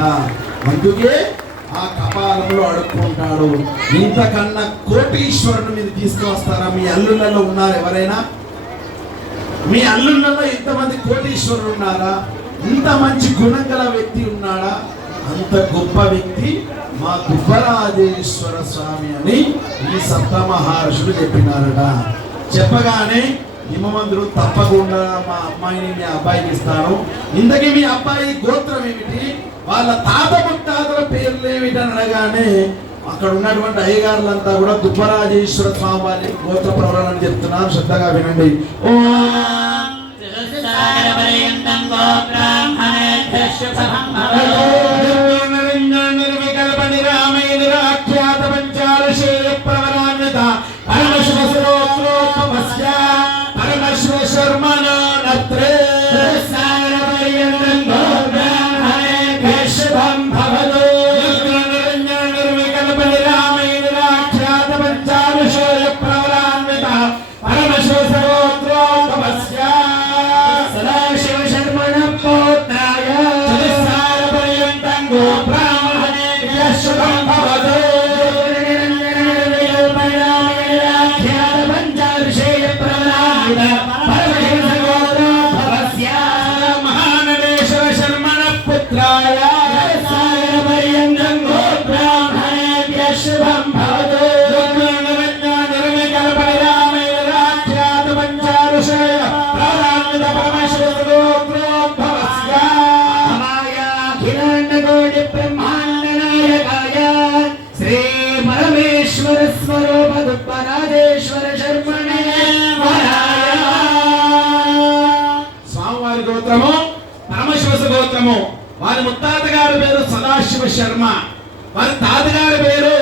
అందుకే ఆ కపాలంలో అడుక్కుంటాడు. ఇంతకన్నా కోటీశ్వరుని మీరు తీసుకువస్తారా? మీ అల్లుళ్ళలో ఉన్నారు ఎవరైనా? మీ అల్లుళ్ళలో ఇంతమంది కోటీశ్వరులు ఉన్నారా? ఇంత మంచి గుణం గల వ్యక్తి ఉన్నాడా? అంత గొప్ప వ్యక్తి మా దుబ్బరాజేశ్వర స్వామి అని ఈ సప్త మహర్షులు చెప్పినారట. చెప్పగానే హిమవంతుడు తప్పకుండా మా అమ్మాయిని మీ అబ్బాయికి ఇస్తాను. ఇంతకీ మీ అబ్బాయి గోత్రం ఏమిటి, వాళ్ళ తాత ముత్తాతల పేర్లు ఏమిటి అని అనగానే అక్కడ ఉన్నటువంటి అయ్యగారులంతా కూడా దుబ్బరాజేశ్వర స్వామి వారి గోత్ర ప్రవరణ చెప్తున్నారు. శ్రద్ధగా వినండి. స్వామివారి గోత్రము పరమశివ గోత్రము. వారి ముత్తాత గారి పేరు సదాశివ శర్మ, వారి తాతగారి పేరు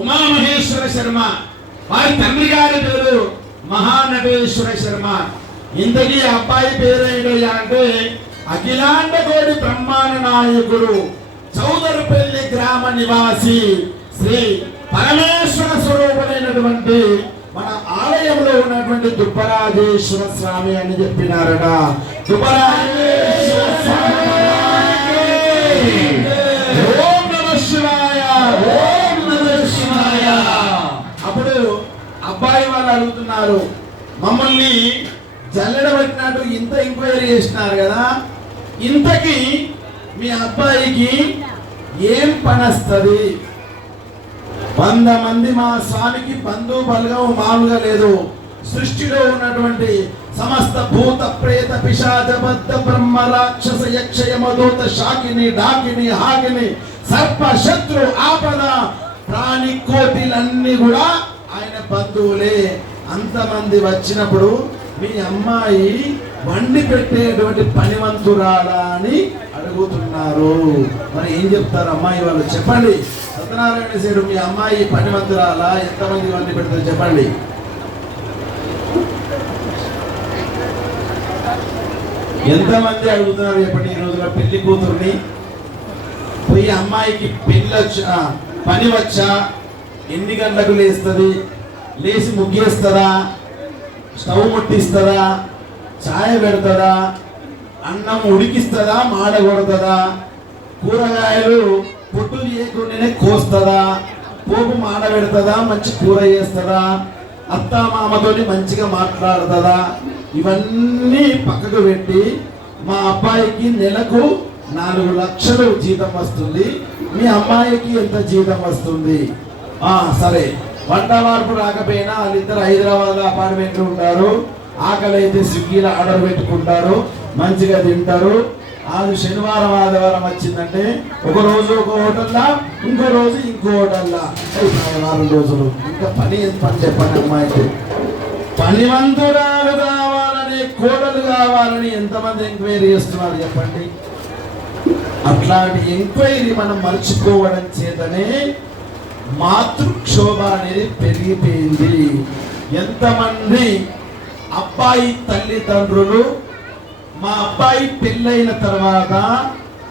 ఉమామహేశ్వర శర్మ, వారి తండ్రి గారి పేరు మహానటేశ్వర శర్మ. ఇంతకీ అబ్బాయి పేరు ఏంటయ్యా అంటే అఖిలాండ కోటి బ్రహ్మాండ నాయకుడు, చౌదరిపల్లి గ్రామ నివాసి, శ్రీ పరమేశ్వర స్వరూపుడైనటువంటి మన ఆలయంలో ఉన్నటువంటి దుబ్బరాజేశ్వర స్వామి అని చెప్పినారట. దుబ్బరాజేశ్వర స్వామి ఓం నమః శివాయ, ఓం నమః శివాయ. అప్పుడు అబ్బాయి వాళ్ళు అడుగుతున్నారు, మమ్మల్ని జల్లెడ పెట్టినట్టు ఇంత ఎంక్వైరీ చేసినారు కదా, ఇంతకీ మీ అబ్బాయికి ఏం పని వస్తుంది? 100 మంది మా స్వామికి బంధువు బలగం మామూలుగా లేదు. సృష్టిలో ఉన్నటువంటి సమస్త భూత ప్రేత పిశాచ బద్ధ బ్రహ్మ రాక్షస యక్ష యమదూత శాకిని డాకిని హాకిని సర్ప శత్రు ఆపద ప్రాణి కోటిలన్నీ కూడా ఆయన బంధువులే. అంతమంది వచ్చినప్పుడు మీ అమ్మాయి వండి పెట్టేటువంటి పనివంతురాలా అని అడుగుతున్నారు. మరి ఏం చెప్తారు అమ్మాయి వాళ్ళు? చెప్పండి. సత్యనారాయణ శివుడు మీ అమ్మాయి పనివంతురాలా? ఎంతమంది వండి పెడతారు చెప్పండి. ఎంతమంది అడుగుతున్నారు చెప్పండి. ఈ రోజున పెళ్లి కూతుర్ని పోయి అమ్మాయికి పని వచ్చా, ఎన్ని గంటలకు లేస్తుంది, లేచి ముగ్గేస్తుందా, స్టవ్ ముట్టిస్తుందా, ఛాయ పెడుతుందా, అన్నం ఉడికిస్తుందా, మాడ కొడుతుందా, కూరగాయలు పొట్టులు చేయకుండానే కోస్తుందా, పోపు మాడ పెడుతుందా, మంచి కూర చేస్తుందా, అత్త మామతోని మంచిగా మాట్లాడుతుందా, ఇవన్నీ పక్కకు పెట్టి మా అబ్బాయికి నెలకు 4 లక్షలు జీతం వస్తుంది, మీ అమ్మాయికి ఎంత జీతం వస్తుంది? సరే, వంట మార్పు రాకపోయినా వాళ్ళిద్దరు హైదరాబాద్ అపార్ట్మెంట్లు ఉంటారు. ఆకలి అయితే స్విగ్గీలో ఆర్డర్ పెట్టుకుంటారు, మంచిగా తింటారు. అది శనివారం ఆదివారం వచ్చిందంటే ఒక రోజు ఒక హోటల్లా, ఇంకో రోజు ఇంకో హోటల్లా, 4 రోజులు. ఇంకా పని చెప్పండి. అమ్మాయికి పనివంతురాలు కావాలని, కోడలు కావాలని ఎంతమంది ఎంక్వైరీ చేస్తున్నారు చెప్పండి. అట్లాంటి ఎంక్వైరీ మనం మర్చిపోవడం చేతనే మాతృక్షోభ అనేది పెరిగిపోయింది. ఎంతమంది అబ్బాయి తల్లిదండ్రులు మా అబ్బాయి పెళ్ళైన తర్వాత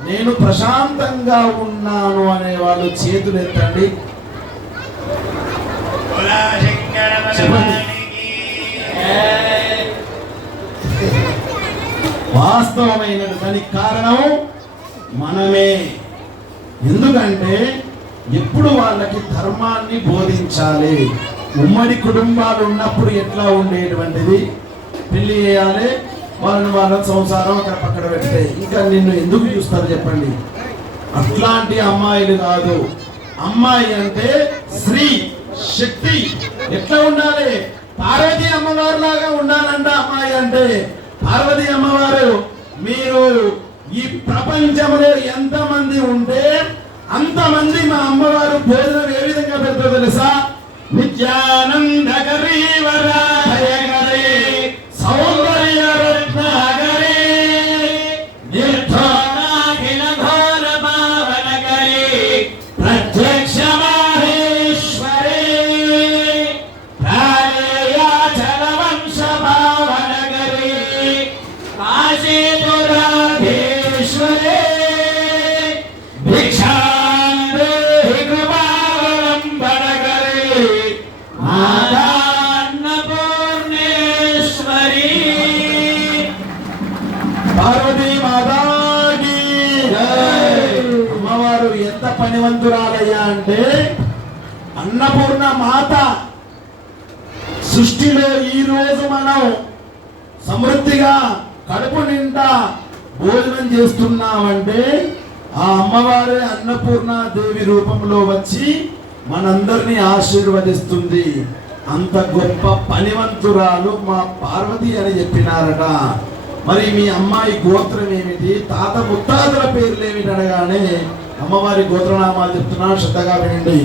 నేను ప్రశాంతంగా ఉన్నాను అనే వాళ్ళు చేతులు ఎత్తండి. వాస్తవమైన దానికి కారణం మనమే. ఎందుకంటే ఎప్పుడు వాళ్ళకి ధర్మాన్ని బోధించాలి. ఉమ్మడి కుటుంబాలు ఉన్నప్పుడు ఎట్లా ఉండేటువంటిది, పెళ్లి చేయాలి, వాళ్ళ సంసారం అక్కడ పక్కన పెడితే ఇంకా నిన్ను ఎందుకు చూస్తారు చెప్పండి. అట్లాంటి అమ్మాయిలు కాదు. అమ్మాయి అంటే స్త్రీ శక్తి. ఎట్లా ఉండాలి? పార్వతీ అమ్మవారు లాగా ఉండాలంట అమ్మాయి అంటే. పార్వతీ అమ్మవారు, మీరు ఈ ప్రపంచంలో ఎంతమంది ఉంటే అంతమంది మా అమ్మవారు భోజనం ఏ విధంగా పెడతారో తెలుసా? నిత్యానందకరీ వరాభయకరీ సౌందర్య రత్నాకరీ నిర్ధనాఖిల ఘోర పావనకరీ ప్రత్యక్ష మాహేశ్వరీ ప్రాళయాచల వంశ పావనకరీ కాశీపురాధీశ్వరీ పార్వతీ మాతాకి అమ్మవారు ఎంత పనివంతురాలయ్యా అంటే అన్నపూర్ణ మాత. సృష్టిలో ఈ రోజు మనం సమృద్ధిగా కడుపు నిండా భోజనం చేస్తున్నామంటే ఆ అమ్మవారే అన్నపూర్ణాదేవి రూపంలో వచ్చి మనందరినీ ఆశీర్వదిస్తుంది. అంత గొప్ప పనివంతురాలు మా పార్వతి అని చెప్పినారట. మరి మీ అమ్మాయి గోత్రం ఏమిటి, తాత ముత్తాతల పేర్లు ఏమిటి అనగానే అమ్మవారి గోత్రనామాలు చెప్తున్నా, శ్రద్ధగా వినండి.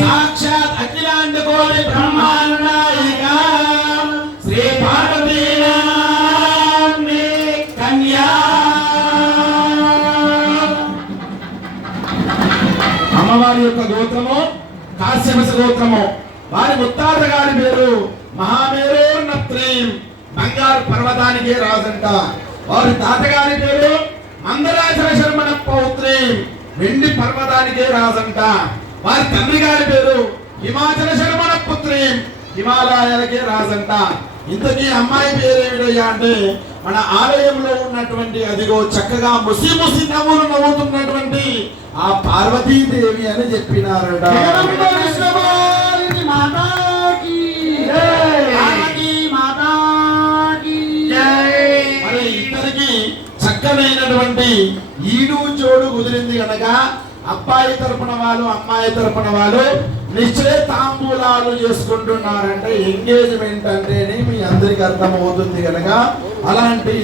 సాక్షాత్ అఖిలాండ కోటి బ్రహ్మాండ నాయిక శ్రీ పార్వతీ కన్యా. అమ్మవారి యొక్క గోత్రము కాశ్యప గోత్రము. వారి ముత్తాత గారి పేరు మహామేరోన్నత్రీం, బంగారు పర్వతానికే రాజంట. వారి తాతగారి పేరు మందరాచల శర్మణ పౌత్రీం, వెండి పర్వతానికే రాజంట. వారి తండ్రి గారి పేరు హిమాచల శర్మణ పుత్రీం, హిమాలయాలకే రాజంట. ఇంతకీ అమ్మాయి పేరేమిటయ్యా అంటే మన ఆలయంలో ఉన్నటువంటి అదిగో చక్కగా ముసి ముసి నవ్వులు నవ్వుతున్నటువంటి ఆ పార్వతీదేవి అని చెప్పినారట. మరి ఇద్దరికి చక్కనైనటువంటి ఈడు జోడు కుదిరింది కనుక అబ్బాయి తరపున వాళ్ళు అమ్మాయి తరపున వాళ్ళు నిశ్చయ తాంబూలాలు చేసుకుంటున్నారంటే ఎంగేజ్మెంట్ అంటేనే మీ అందరికి అర్థమవుతుంది కనుక అలాంటి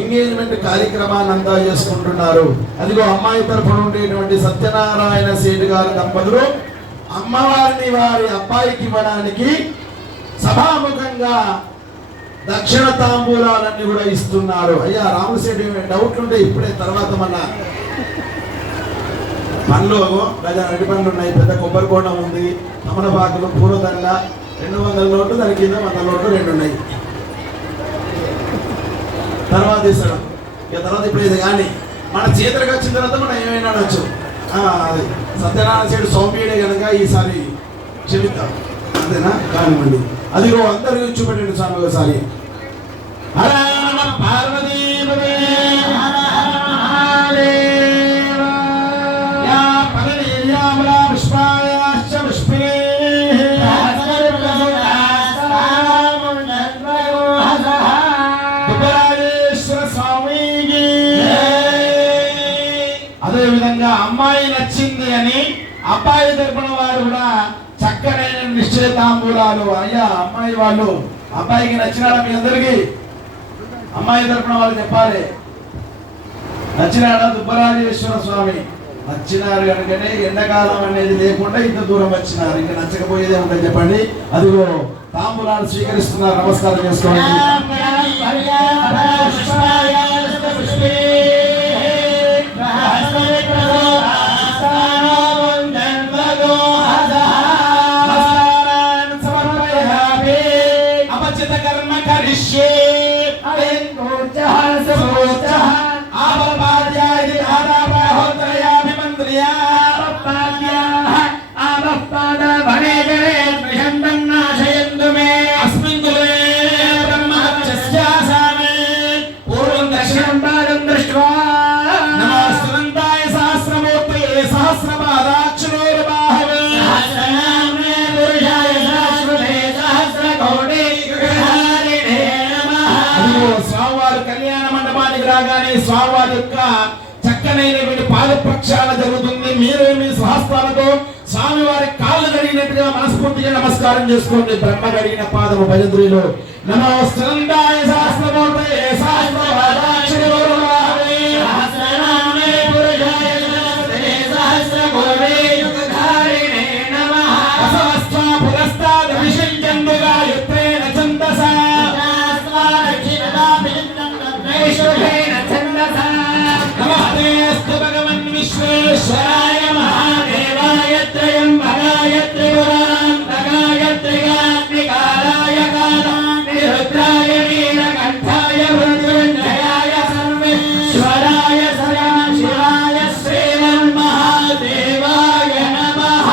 ఎంగేజ్మెంట్ కార్యక్రమాన్ని అంతా చేసుకుంటున్నారు. అదిగో అమ్మాయి తరపున ఉండేటువంటి సత్యనారాయణ సేటు గారి దంపతులు అమ్మవారిని వారి అబ్బాయికి ఇవ్వడానికి సభాముఖంగా దక్షిణ తాంబూలాలన్నీ కూడా ఇస్తున్నారు. అయ్యా రామశెట్టి డౌట్ ఉంటే ఇప్పుడే తర్వాత మన పండ్లు అరటి పండ్లు ఉన్నాయి, పెద్ద కొబ్బరి కోణం ఉంది, తమలపాకులు, పూలదండ, 200 నోట్లు, దాని కింద 100 నోట్లు 2 ఉన్నాయి. తర్వాత ఇస్తాడు. ఇక తర్వాత ఇప్పుడు ఇది కానీ మన చేతులకు వచ్చిన తర్వాత మనం ఏమైనా అనొచ్చు. అది సత్యనారాయణ సేటు సౌమ్యుడే కనుక ఈసారి క్షమిద్దాం, అంతేనా? కానివ్వండి. అదిగో అందరూ చూపెట్టండి స్వామి ఒకసారి. హర నమ పార్వతీ అమ్మాయి నచ్చింది అని అబ్బాయి తరపున వారు కూడా చక్కనైన నిశ్చయ తాంబూలాలు. అయ్యా అమ్మాయి వాళ్ళు అబ్బాయికి నచ్చినాడా? మీ అందరికి అమ్మాయి తరపున వాళ్ళు చెప్పాలి. నచ్చినాడా? దుబ్బరాజేశ్వర స్వామి నచ్చినారు కనుకనే ఎండాకాలం అనేది లేకుండా ఇంత దూరం వచ్చినారు. ఇంకా నచ్చకపోయేదే ఉంటుంది చెప్పండి. అదిగో తాంబూలాలు స్వీకరిస్తున్నారు. నమస్కారం చేసుకోండి. స్వామివారి యొక్క చక్కనైనటువంటి పాద ప్రక్షాళన జరుగుతుంది. మీరు మీ సహస్రాలతో స్వామివారి కాళ్ళు కడిగినట్టుగా మనస్ఫూర్తిగా నమస్కారం చేసుకోండి. బ్రహ్మ కడిగిన పాదము భజంత్రిలో నమో స్కందాయ సహస్రమూర్తయే సహస్రపాదాక్షరోర్వాహవే సహస్రనామే పురుషాయ సహస్రగురవే యుగధారిణే నమః అసవస్త్వ పురస్తాద్ విశించందుగా యుత్రేణ ఛందసా విశ్వేశ్వరాయ మహాదేవాయ త్రయంబకాయ త్రిపురాంతకాయ త్రిగాత్మికారాయ కాలాగ్నిరుద్రాయ నీలకంఠాయ మృత్యుంజయాయ సర్వేశ్వరాయ సదాశివాయ శ్రీమన్మహాదేవాయ నమః.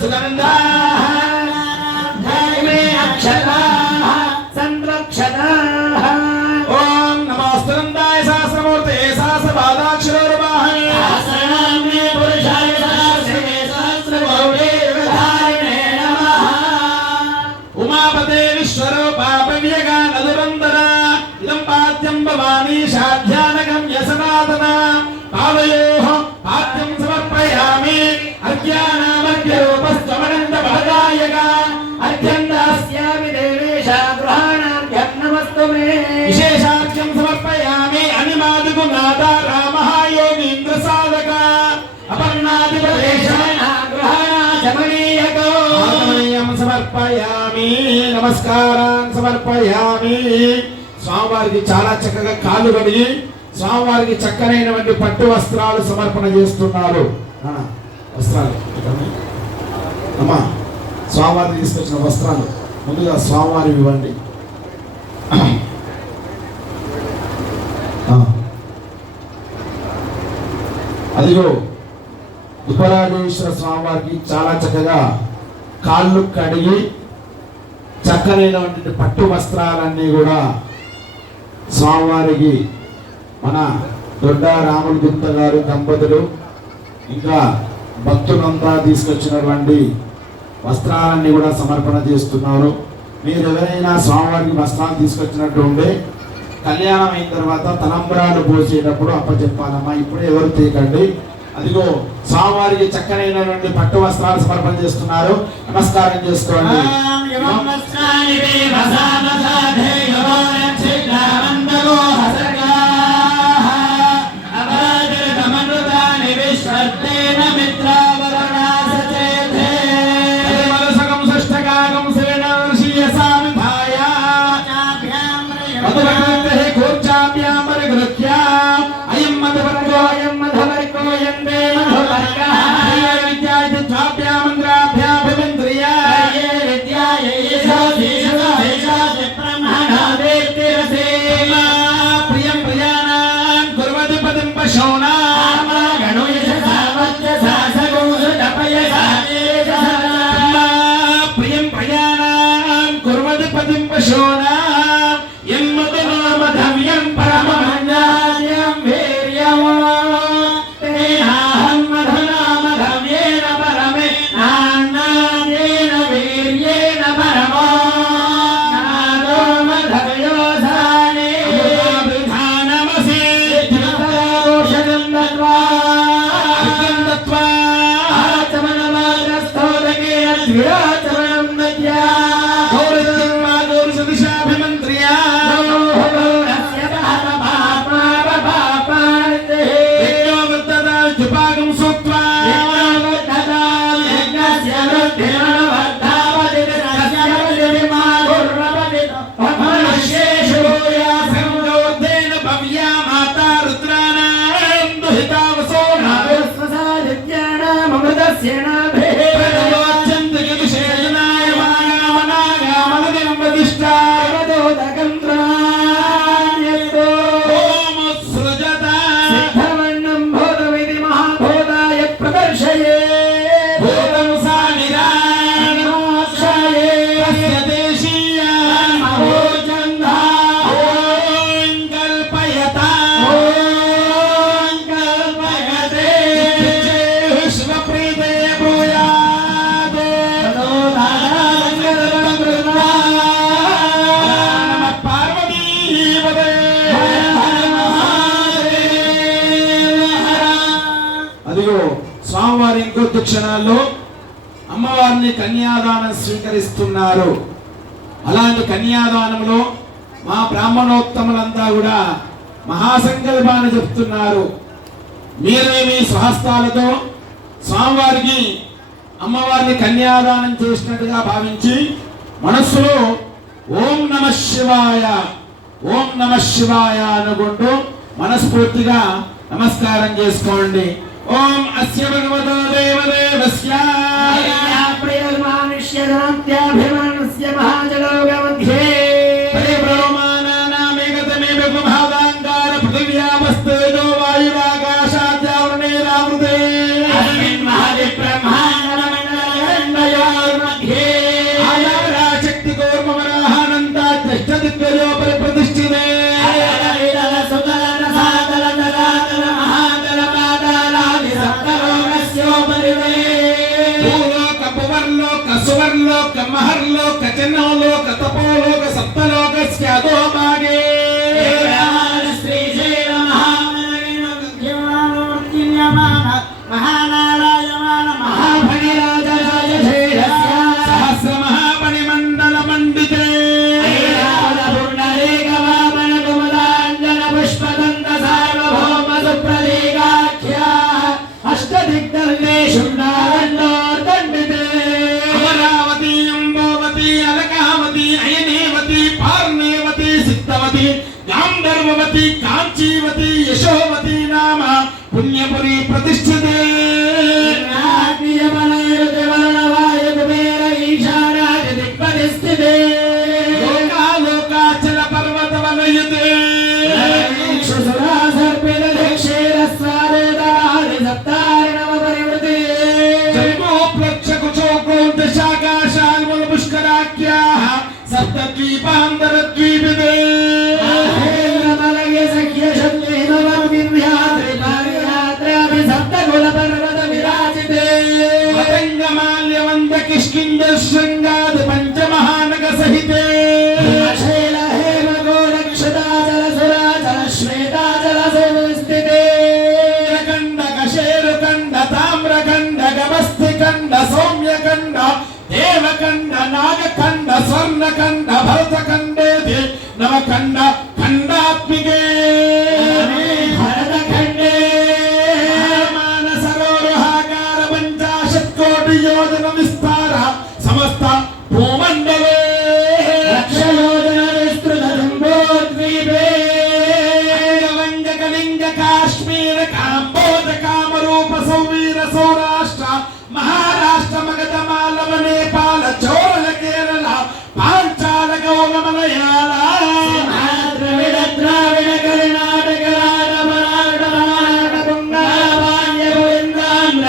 సుగంధాః ధైమే అక్షతాః సంరక్షతాః. ఓం నమో స్కందాయ సహస్రమూర్తయే సహస్రపాదాక్షరోర్వాహవే సహస్రనామే పురుషాయ సహస్రగౌరీ యుగధారిణే నమః. ఉమాపతే విశ్వరూపా పవ్యగా నదురందర ఇదం పాద్యం భవానీ శాధ్యానగం యసనాదన పాదయోః పాద్యం సమర్పయామి అర్ఘ్యానామర్ఘ్యరూపస్త్వమనంత బలదాయక అర్ఘ్యం దాస్యామి దేవేశ గృహాణార్ఘ్యం నమస్తు మే. విశేషార్ఘ్యం సమర్పయామి అనిమాదిగు నాద రామః యోగీంద్ర సాధక అపర్ణాదిపదేశాన గృహాణాచమనీయకో ఆగమనీయం సమర్పయామి. నమస్కారం సమర్పయామి. స్వామివారికి చాలా చక్కగా కాళ్ళు కడిగి స్వామివారికి చక్కనైనటువంటి పట్టు వస్త్రాలు సమర్పణ చేస్తున్నారు. వస్త్రాలు అమ్మా స్వామివారికి తీసుకొచ్చిన వస్త్రాలు ముందుగా స్వామివారి ఇవ్వండి. అదిగో ఉపరాజేశ్వర స్వామివారికి చాలా చక్కగా కాళ్ళు కడిగి చక్కనైనటువంటి పట్టు వస్త్రాలన్నీ కూడా స్వామివారికి మన దొడ్డ రాముల గుప్త గారు దంపతులు ఇంకా భక్తులంతా తీసుకొచ్చినటువంటి వస్త్రాలన్నీ కూడా సమర్పణ చేస్తున్నారు. మీరు ఎవరైనా స్వామివారికి వస్త్రాలు తీసుకొచ్చినట్టు ఉంటే కళ్యాణం అయిన తర్వాత తలంబరాలు పోసేటప్పుడు అప్పచెప్పాలమ్మా. ఇప్పుడు ఎవరు తీయకండి. అదిగో స్వామివారికి చక్కనైనటువంటి పట్టు వస్త్రాలు సమర్పణ చేస్తున్నారు. నమస్కారం చేసుకోండి. స్వామివారి ఇంకొద్ది క్షణాల్లో అమ్మవారిని కన్యాదానం స్వీకరిస్తున్నారు. అలాంటి కన్యాదానంలో మా బ్రాహ్మణోత్తములంతా కూడా మహాసంకల్పాన్ని చెప్తున్నారు. మీరే మీ స్వహస్తాలతో స్వామివారికి అమ్మవారిని కన్యాదానం చేసినట్టుగా భావించి మనస్సులో ఓం నమః శివాయ ఓం నమః శివాయ అనుకుంటూ మనస్ఫూర్తిగా నమస్కారం చేసుకోండి. ఓం అస్య భగవతో దేవదేవస్య ప్రియమానుష్యదాంత్యాభిమానస్య మహాజలోకమధ్యే పరిబ్రహ్మానామేకతమే బహుమహాదాంకార పృథివ్యాపస్తేజో వాయురాకాశాద్యావృణేరావృతే అస్మిన్ మహది బ్రహ్మాండమండలమధ్యే ఆయారాశక్తి కూర్మవరాహానంతాష్టదిగ్గజో పరిప్రతిష్ఠితే సువర్లోక మహర్లోక జన్మలోక తపోలోక సప్తలోకస్య అధోభాగే మహానారాయణ మహాఫణిరాజరాజ సహస్ర మహాపణి మండల మండితే పుండరీకవామన కుమలాంజన పుష్పదంత సార్వభౌమ సుప్రదీకాఖ్య అష్టదిగ్దర్లే శుండారండో దండితే అమరావతి అంబోవతి అలకావతి అయనేవతి పార్నేవతి సిద్ధవతి గాంధర్వవతి కాంచీవతి యశోవతి నామ పుణ్యపురి ప్రతిష్ఠితే ఈశ ద్వీపాంతరద్వీపితే మహేంద్రమలయ సఖ్య శక్తిర్యాత్రి సప్తకుల పర్వత విరాజితే పతంగమాల్యవంత కిష్కింద శృంగాది పంచమహానగ సహితే శైల హేమ గోడక్షతాచల సురాచల శ్వేతాచల సంస్థితే కండ కశేరుకండ తామ్రకండ గమస్థికండ సౌమ్యకండ దేవకండ నాగకండ స్వర్ణకండ భరతకండేతి నవకండ ఖండాత్మికే భరతఖండే మానసరోరుహాకార పంచాశత్కోటి యోజన విస్తార సమస్త భూమండలే లక్షయోజన విస్తృత జంబోద్వీపే అంగవంగ కళింగ కాశ్మీర కాంబోజ కామరూప సౌవీర సౌరాష్ట్ర మహారాష్ట్ర మగధ మాలవ నేపాల చోళ కేరళ పాంచాల గౌర మలయాళ ద్రవిడ ద్రావిడ కర్ణాటక రాఢ పుంగావాన్య గోవిందాంధ్ర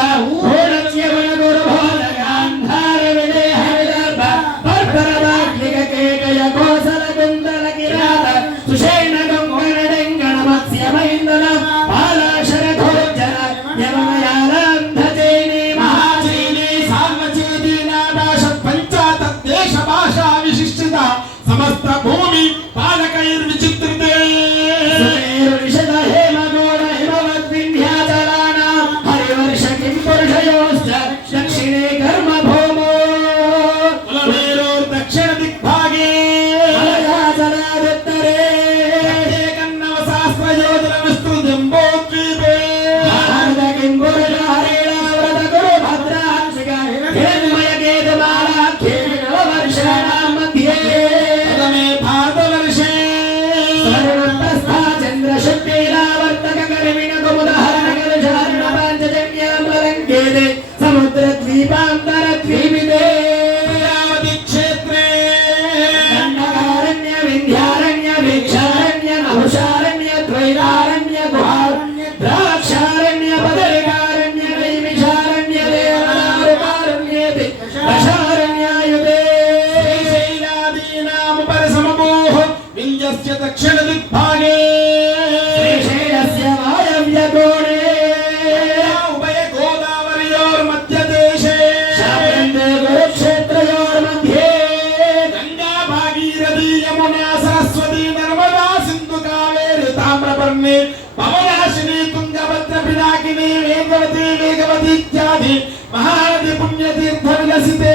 ఊరస్యవన గురుభోజ గాంధార విదేహ విదర్భ పర్వరవాక్లిక కేకయ కోసల కుందల కిరాత సుషేణ గంగణ డెంగణ మత్స్య మైందన పాలాశర ఘోర్జన యమయాలంధజైని మహాచీని సార్వచీని నాదాశ పంచాతద్దేశ భాషా విశిష్టిత సమస్త భూమి పాలకైర్విచిత్రితే సుమేరునిషద హేమగోళ హిమవద్వింధ్యాచలానాం హరివర్ష కిం పురుషయోశ్చ దక్షిణే కర్మభూమో కులమేరు దక్షిణ దిగ్భాగే మలయాచలాదుత్తరే ఏకన్నవ సహస్ర యోజన విస్తృతింబోద్వీపే భారత కిం పురుషారేణావ్రత గురు భద్రాంశిక హిరణ్మయ కేతుమాలాఖ్యే నవవర్షాణాం మధ్యే పదమే భారతవర్షే స్వర్ణప్రస్థా చంద్రశుక్లీలావర్తక కర్మిణ కుముదహరణ కలుషారణ పాంచజన్యామలంకేతే సముద్రద్వీపాంతరద్వీపితే ప్రజావతి క్షేత్రే దండకారణ్య వింధ్యారణ్య వీక్షారణ్య నహుషారణ్య ద్వైతారణ్య గుహారణ్య ద్రాక్షారణ్య పదరికారణ్య నైమిషారణ్య దేవదారుకారణ్యేతి దశారణ్యాయుతే శ్రీశైలాదీనాముపరిసమభూః వింధ్యస్య దక్షిణ దిగ్భాగే శ్రీశైలస్య వాయవ్యకోణే ఉభయ గోదావరియోర్మధ్యదేశే శాంతే కురుక్షేత్రయోర్मध्ये గంగా భాగీరథీ యమునా సరస్వతీ నర్మదా సింధు కావేరి తామ్రపర్ణి పవనాశిని తుంగభద్ర పినాకిని వేగవతి వేగవతి ఇత్యాది మహానది పుణ్యతీర్థ విలసితే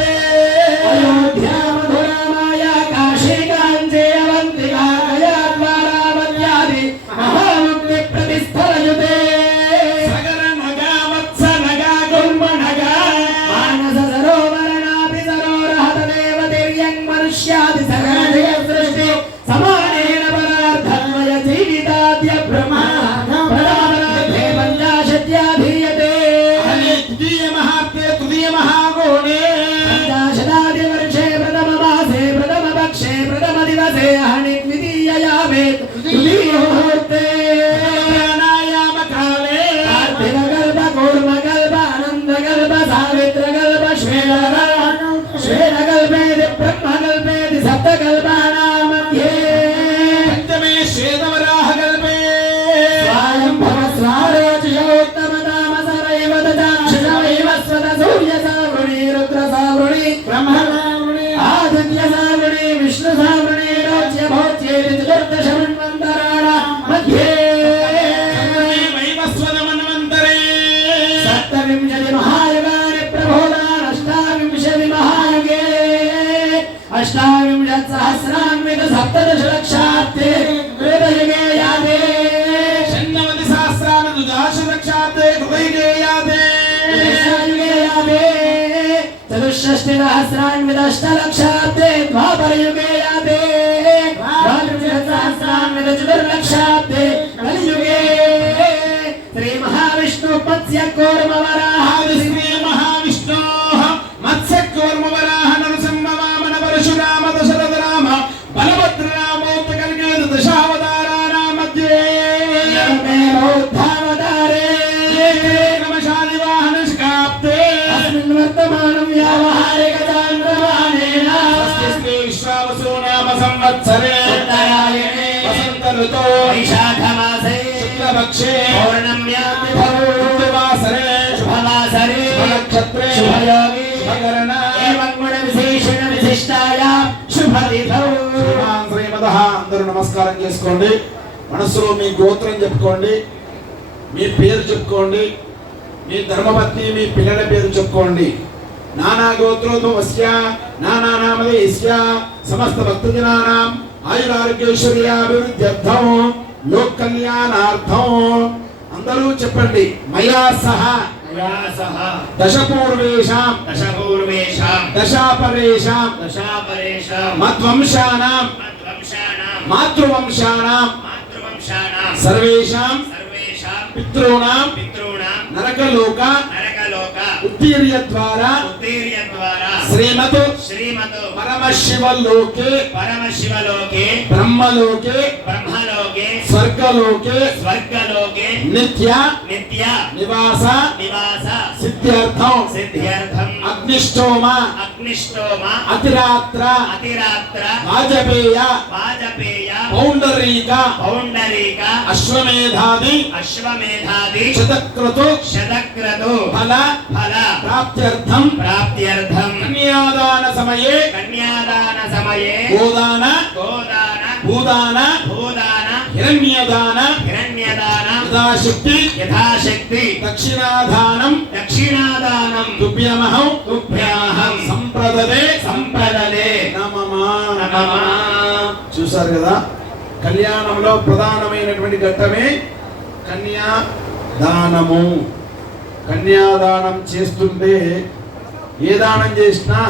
అయోధ్యా మధురా మాయా కాశీ కాంచీ అవంతికా గయాద్వారావత్యాది మహాముక్తి ప్రతిస్థలయుతే సగర నగా వత్స నగా గుల్మ నగా మానస సరోవరణాపి సరోరహత దేవతిర్యం మనుష్యాది సగరజయ సృష్టి సమానేన పరార్థద్వయ జీవితాద్య బ్రహ్మార్థే పంచాశత్యాధీయతే ద్వితీయ మహాత్మే తృతీయ మహాగోణే పంచాశదాది వర్షే ప్రథమ మాసే ప్రథమ పక్షే ప్రథమ దివసే హని ద్వితీయయామే తృతీయ ముహూర్తే ప్రాణాయామ కాలే కార్తీక కల్ప కూర్మ కల్ప అనంత కల్ప సావిత్ర కల్ప శ్వేత కల్పేది బ్రహ్మ కల్పేది సప్త కల్పానాం మధ్యే పంచమే శ్వేతవరాహ కల్పే స్వయంభవ స్వారోచియోత్తమ తామసరైవ దదాక్షణమైవ స్వత సూర్య సావృణి రుద్ర సావృణి బ్రహ్మ సావృణి ఆదిత్య సావృణి విష్ణు సావృణి రోచ్య భోచ్యేతి చతుర్దశమన్వంతరాణ మధ్యే వైవస్వతమన్వంతరే సప్తవింశతి మహాయుగాని ప్రబోధాన్ అష్టావింశతి మహాయుగే అష్టావింశత్ సహస్రాన్విత సప్తదశ లక్షాబ్దే హృదయుగే యాదే షణ్ణవతి సహస్రాన దుదాశలక్షాబ్దే హృదయుగే యాదే యుగే యాదే చతుషష్టి సహస్రాన్విత అష్టలక్షాబ్దే ద్వాపరయుగే యాదే ద్వాదశ సహస్రాన్విత చతుర్లక్షాబ్దే కలియుగే శ్రీ మహావిష్ణు పత్స్య కూర్మ వరాహ ఆది శ్రీ మహావిష్ణో మత్స్య కూర్మ వరాహ నరసింహ వామన పరశురామ దశరథ రామ బలభద్ర రామోక్త కలిగేదు దశావతారాణా మధ్యే బౌద్ధావతారే నమశాలి వాహన శకాబ్దే అస్మిన్ వర్తమానం వ్యావహారిక చాంద్రమానేన శ్రీ విశ్వ విశ్వావసు నామ సంవత్సరే ఉత్తరాయణే వసంత ఋతో వైశాఖ మాసే శుక్లపక్షే పౌర్ణమ్యాది వాసరే శుభవాసరే నక్షత్రే శుభయోగి శుభకరణ ఏవం గుణ విశేషణ విశిష్టాయ శుభతిథౌ. శ్రీమాన్ శ్రీమదః. అందరూ నమస్కారం చేసుకోండి. మనసులో మీ గోత్రం చెప్పుకోండి, మీ పేరు చెప్పుకోండి, మీ ధర్మపత్ని మీ పిల్లల పేరు చెప్పుకోండి. నానా గోత్రోద్భవస్య నానా నామధేయస్య సమస్త భక్తజనానాం ఆయురారోగ్యైశ్వర్యాభివృద్ధ్యర్థం లోక్ కళ్యాణార్థం అందరూ చెప్పండి. మయా సహ మయా సహ దశపూర్వేషాం దశపూర్వేషాం దశాపరేషాం దశాపరేషాం మద్వంశానాం మద్వంశానాం మాతృవంశానాం మాతృవంశానాం సర్వేషాం సర్వేషాం పితॄణాం పితॄణాం నరకలోక నరకలోక ఉత్తీర్యద్వారా ఉత్తీర్యద్వారా శ్రీమతు శ్రీమతో పరమశివలోకే పరమశివలోకే బ్రహ్మలోకే బ్రహ్మలోకే స్వర్గలోకే స్వర్గలోకే నిత్య నిత్య నివాస నివాస సిద్ధ్యర్థం సిద్ధ్యర్థం అగ్నిష్టోమ అగ్నిష్టోమ అతిరాత్ర అతిరాత్ర వాజపేయ వాజపేయ పౌండరీక పౌండరీక అశ్వమేధాది అశ్వమేధాది శతక్రతు శతక్రతు ఫల ఫల ప్రాప్త్యర్థం ప్రాప్త్యర్థం కన్యాదాన సమయే కన్యాదాన సమయే గోదాన గోదాన భూదాన భూదాన హిరణ్యదాన హిరణ్యదాన యథాశక్తి యథాశక్తి దక్షిణాదానం దక్షిణాదానం తుభ్యమహం తుభ్యాహం సంప్రదదే సంప్రదదే నమమా నమః. చూసారు కదా, కళ్యాణంలో ప్రధానమైనటువంటి ఘట్టమే కన్యాదానము. కన్యాదానం చేస్తుంటే ఏ దానం చేసినా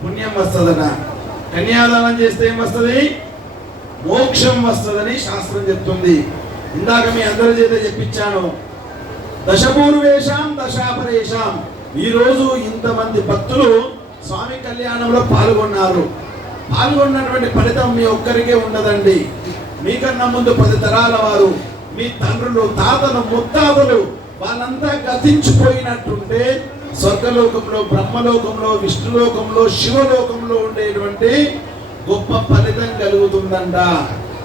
పుణ్యం వస్తుందట. కన్యాదానం చేస్తే ఏం వస్తుంది? మోక్షం వస్తుందని శాస్త్రం చెప్తుంది. ఇందాక మీ అందరి చేత చెప్పించాను. దశపూర్వేషాం దశాపరేషాం. ఈరోజు ఇంతమంది భక్తులు స్వామి కళ్యాణంలో పాల్గొన్నారు. పాల్గొన్నటువంటి ఫలితం మీ ఒక్కరికే ఉండదండి. మీకన్నా ముందు 10 తరాల వారు, మీ తండ్రులు, తాతలు, ముత్తాతలు వాళ్ళంతా గతించిపోయినట్టుంటే స్వర్గలోకంలో, బ్రహ్మలోకంలో, విష్ణులోకంలో, శివలోకంలో ఉండేటువంటి గొప్ప ఫలితం కలుగుతుందంట.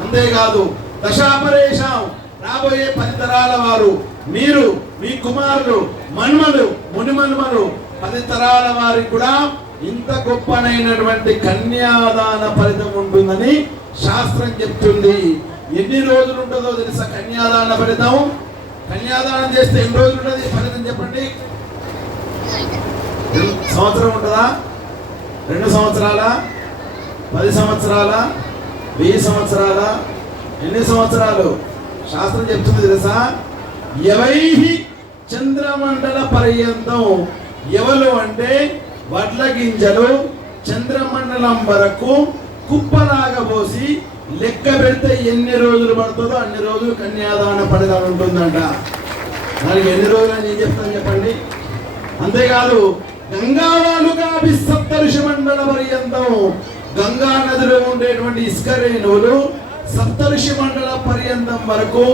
అంతేకాదు దశాపరేషాం, రాబోయే 10 తరాల వారు, మీరు, మీ కుమారులు, మన్మలు, మునిమన్మలు, 10 తరాల వారికి కూడా ఇంత గొప్పనైనటువంటి కన్యాదాన ఫలితం ఉంటుందని శాస్త్రం చెప్తుంది. ఎన్ని రోజులు ఉంటుందో తెలుసా కన్యాదాన ఫలితం? కన్యాదానం చేస్తే ఎన్ని రోజులు ఉంటుంది ఫలితం చెప్పండి? సంవత్సరం ఉంటుందా? 2 సంవత్సరాల, 10 సంవత్సరాల, 1000 సంవత్సరాల? ఎన్ని సంవత్సరాలు? శాస్త్రం చెప్తుంది తెలుసా? యవైహి చంద్రమండల పర్యంతం. ఎవలు అంటే వడ్ల గింజలు చంద్రమండలం వరకు కుప్పలాగా పోసి లెక్క పెడితే ఎన్ని రోజులు పడుతుందో అన్ని రోజులు కన్యాదాన ఫలితం ఉంటుందంట. దానికి ఎన్ని రోజులు అని ఏం చెప్తాను చెప్పండి? అంతేకాదు గంగావాలుగా సప్తఋషి మండల పర్యంతం. గంగా నదిలో ఉండేటువంటి ఇసుక రేణువులు సప్తఋషి మండల పర్యంతం వరకు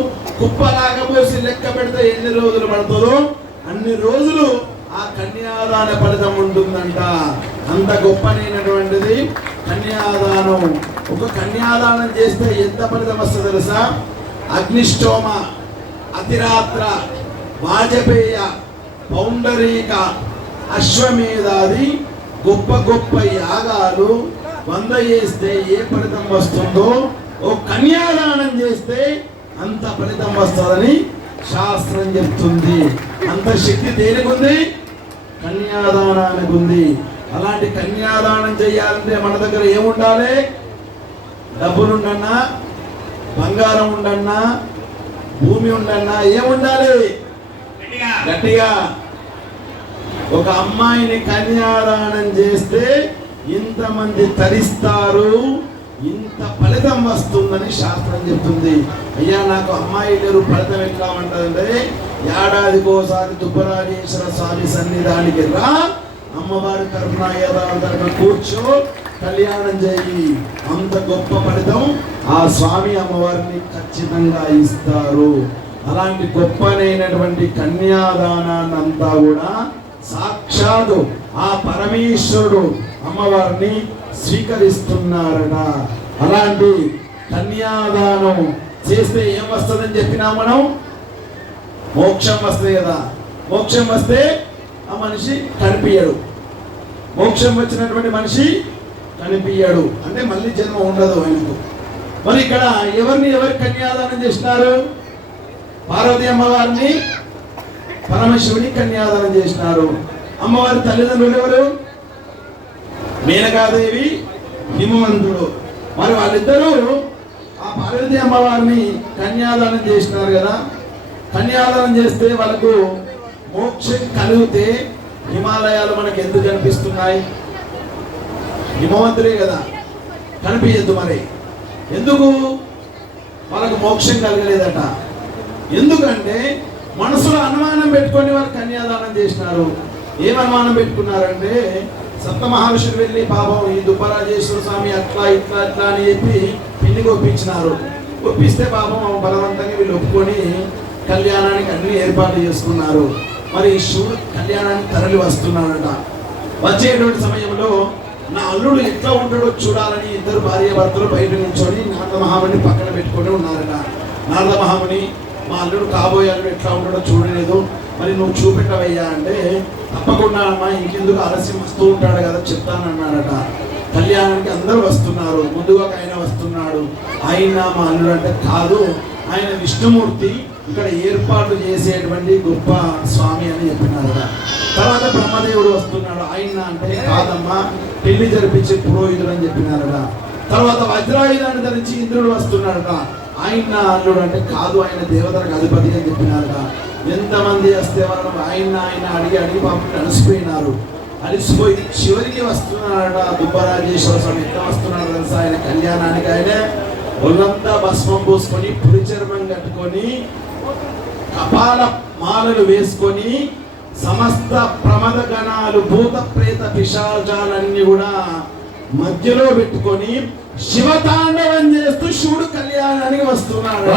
కుప్పలాగా పోసి లెక్క పెడితే ఎన్ని రోజులు పడుతుందో అన్ని రోజులు ఆ కన్యాదాన ఫలితం ఉంటుందంట. అంత గొప్పనైనటువంటిది కన్యాదానం. ఒక కన్యాదానం చేస్తే ఎంత ఫలితం వస్తుందో తెలుసా? అగ్నిష్టోమ, అతిరాత్ర, వాజపేయ, పౌండరీక, అశ్వమేధాది గొప్ప గొప్ప యాగాలు 100 చేస్తే ఏ ఫలితం వస్తుందో ఓ కన్యాదానం చేస్తే అంత ఫలితం వస్తుందని శాస్త్రం చెప్తుంది. అంత శక్తి దేనికి ఉంది? కన్యాదానానికి ఉంది. అలాంటి కన్యాదానం చేయాలంటే మన దగ్గర ఏముండాలి? డబ్బులు ఉండన్నా, బంగారం ఉండన్నా, భూమి ఉండన్నా, ఏముండాలి? గట్టిగా ఒక అమ్మాయిని కన్యాదానం చేస్తే ఇంతమంది తరిస్తారు, ఇంత ఫలితం వస్తుందని శాస్త్రం చెప్తుంది. అయ్యా నాకు అమ్మాయి లేరు, ఫలితం ఎట్లా ఉంటుందంటే ఏడాదికోసారి దుబ్బరాజేశ్వర స్వామి సన్నిధానికి రా, అమ్మవారి తరఫున తరఫున కూర్చో, కళ్యాణం చేయి. అంత గొప్ప ఫలితం ఆ స్వామి అమ్మవారిని ఖచ్చితంగా ఇస్తారు. అలాంటి గొప్పనైనటువంటి కన్యాదానాన్ని అంతా కూడా సాక్షాత్తు ఆ పరమేశ్వరుడు అమ్మవారిని స్వీకరిస్తున్నారట. అలాంటి కన్యాదానం చేస్తే ఏం వస్తుందని చెప్పినా మనం? మోక్షం వస్తుంది కదా. మోక్షం వస్తే ఆ మనిషి కనిపించడు. మోక్షం వచ్చినటువంటి మనిషి కనిపించడు అంటే మళ్ళీ జన్మ ఉండదు ఆయనకు. మరి ఇక్కడ ఎవరు కన్యాదానం చేసినారు? పార్వతీ అమ్మవారిని పరమశివుని కన్యాదానం చేసినారు. అమ్మవారి తల్లిదండ్రులు ఎవరు? మేనకాదేవి, హిమవంతుడు. మరి వాళ్ళిద్దరూ ఆ పార్వతీ అమ్మవారిని కన్యాదానం చేసినారు కదా. కన్యాదానం చేస్తే వాళ్ళకు మోక్షం కలిగితే హిమాలయాలు మనకు ఎందుకు కనిపిస్తున్నాయి? హిమవంతుడే కదా, కనిపించద్దు. మరి ఎందుకు వాళ్ళకు మోక్షం కలగలేదట? ఎందుకంటే మనసులో అనుమానం పెట్టుకొని వారు కన్యాదానం చేసినారు. ఏం అనుమానం పెట్టుకున్నారంటే సప్త మహర్షులు వెళ్ళి పాపం ఈ దుబ్బరాజేశ్వర స్వామి అట్లా ఇట్లా ఇట్లా అని చెప్పి పెళ్లికి ఒప్పించినారు. ఒప్పిస్తే పాపం బలవంతంగా వీళ్ళు ఒప్పుకొని కళ్యాణానికి అన్ని ఏర్పాట్లు చేసుకున్నారు. మరి శివుడు కళ్యాణానికి తరలి వస్తున్నాడట. వచ్చేటువంటి సమయంలో నా అల్లుడు ఎట్లా ఉంటాడో చూడాలని ఇద్దరు భార్య భర్తలు బయట నిల్చొని నారద మహాముని పక్కన పెట్టుకొని ఉన్నారట. నారద మహాముని, మా అల్లుడు కాబోయే అల్లుడు ఎట్లా ఉంటాడో చూడలేదు, మరి నువ్వు చూపెట్టవయ్యా అంటే, తప్పకుండా అమ్మా, ఇంకెందుకు ఆలస్యం, వస్తూ ఉంటాడు కదా చెప్తానన్నాడట. కళ్యాణానికి అందరూ వస్తున్నారు. ముందుగా ఆయన వస్తున్నాడు. ఆయన మా అల్లుడు అంటే కాదు, ఆయన విష్ణుమూర్తి, ఇక్కడ ఏర్పాటు చేసేటువంటి గొప్ప స్వామి అని చెప్పినారట. తర్వాత బ్రహ్మదేవుడు వస్తున్నాడు. ఆయన అంటే కాదమ్మా, పెళ్లి జరిపించే పురోహితుడు అని చెప్పినారట. తర్వాత వజ్రాయుధాన్ని ధరించి ఇంద్రుడు వస్తున్నాడట. ఆయన అల్లుడు అంటే కాదు, ఆయన దేవతలకు అధిపతి అని చెప్పినారట. ఎంతమంది వస్తే వాళ్ళు ఆయన అడిగి పాపం అలసిపోయినారు. అలసిపోయి చివరికి వస్తున్నాడట దుబ్బరాజేశ్వర స్వామి. ఎంత వస్తున్నాడు తెలుసా? ఆయన కళ్యాణానికి ఆయన ఒళ్ళంతా భస్మం పూసుకొని, పులి చర్మం కట్టుకొని, కపాల మాలలు వేసుకొని, సమస్త ప్రమద గణాలు, భూత ప్రేత పిశాచాలన్నీ కూడా మధ్యలో పెట్టుకొని శివతాండవం చేస్తూ శివుడు కళ్యాణానికి వస్తున్నాడు.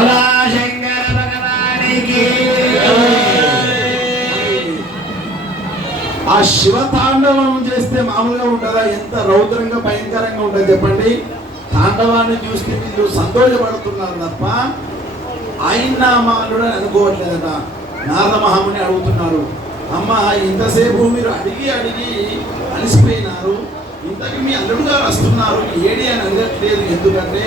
ఆ శివతాండవం చేస్తే మామూలుగా ఉంటుందా? ఎంత రౌద్రంగా భయంకరంగా ఉంటుంది చెప్పండి. తాండవాన్ని చూస్తే మీరు సంతోషపడుతున్నారు తప్ప ఆయన నామాలుడు అని అనుకోవట్లేదట. నారద మహాముని అడుగుతున్నారు, అమ్మ ఇంతసేపు మీరు అడిగి అలసిపోయినారు, ఇంతకు మీ అల్లుడు గారు వస్తున్నారు, ఏడి అని అడగట్లేదు. ఎందుకంటే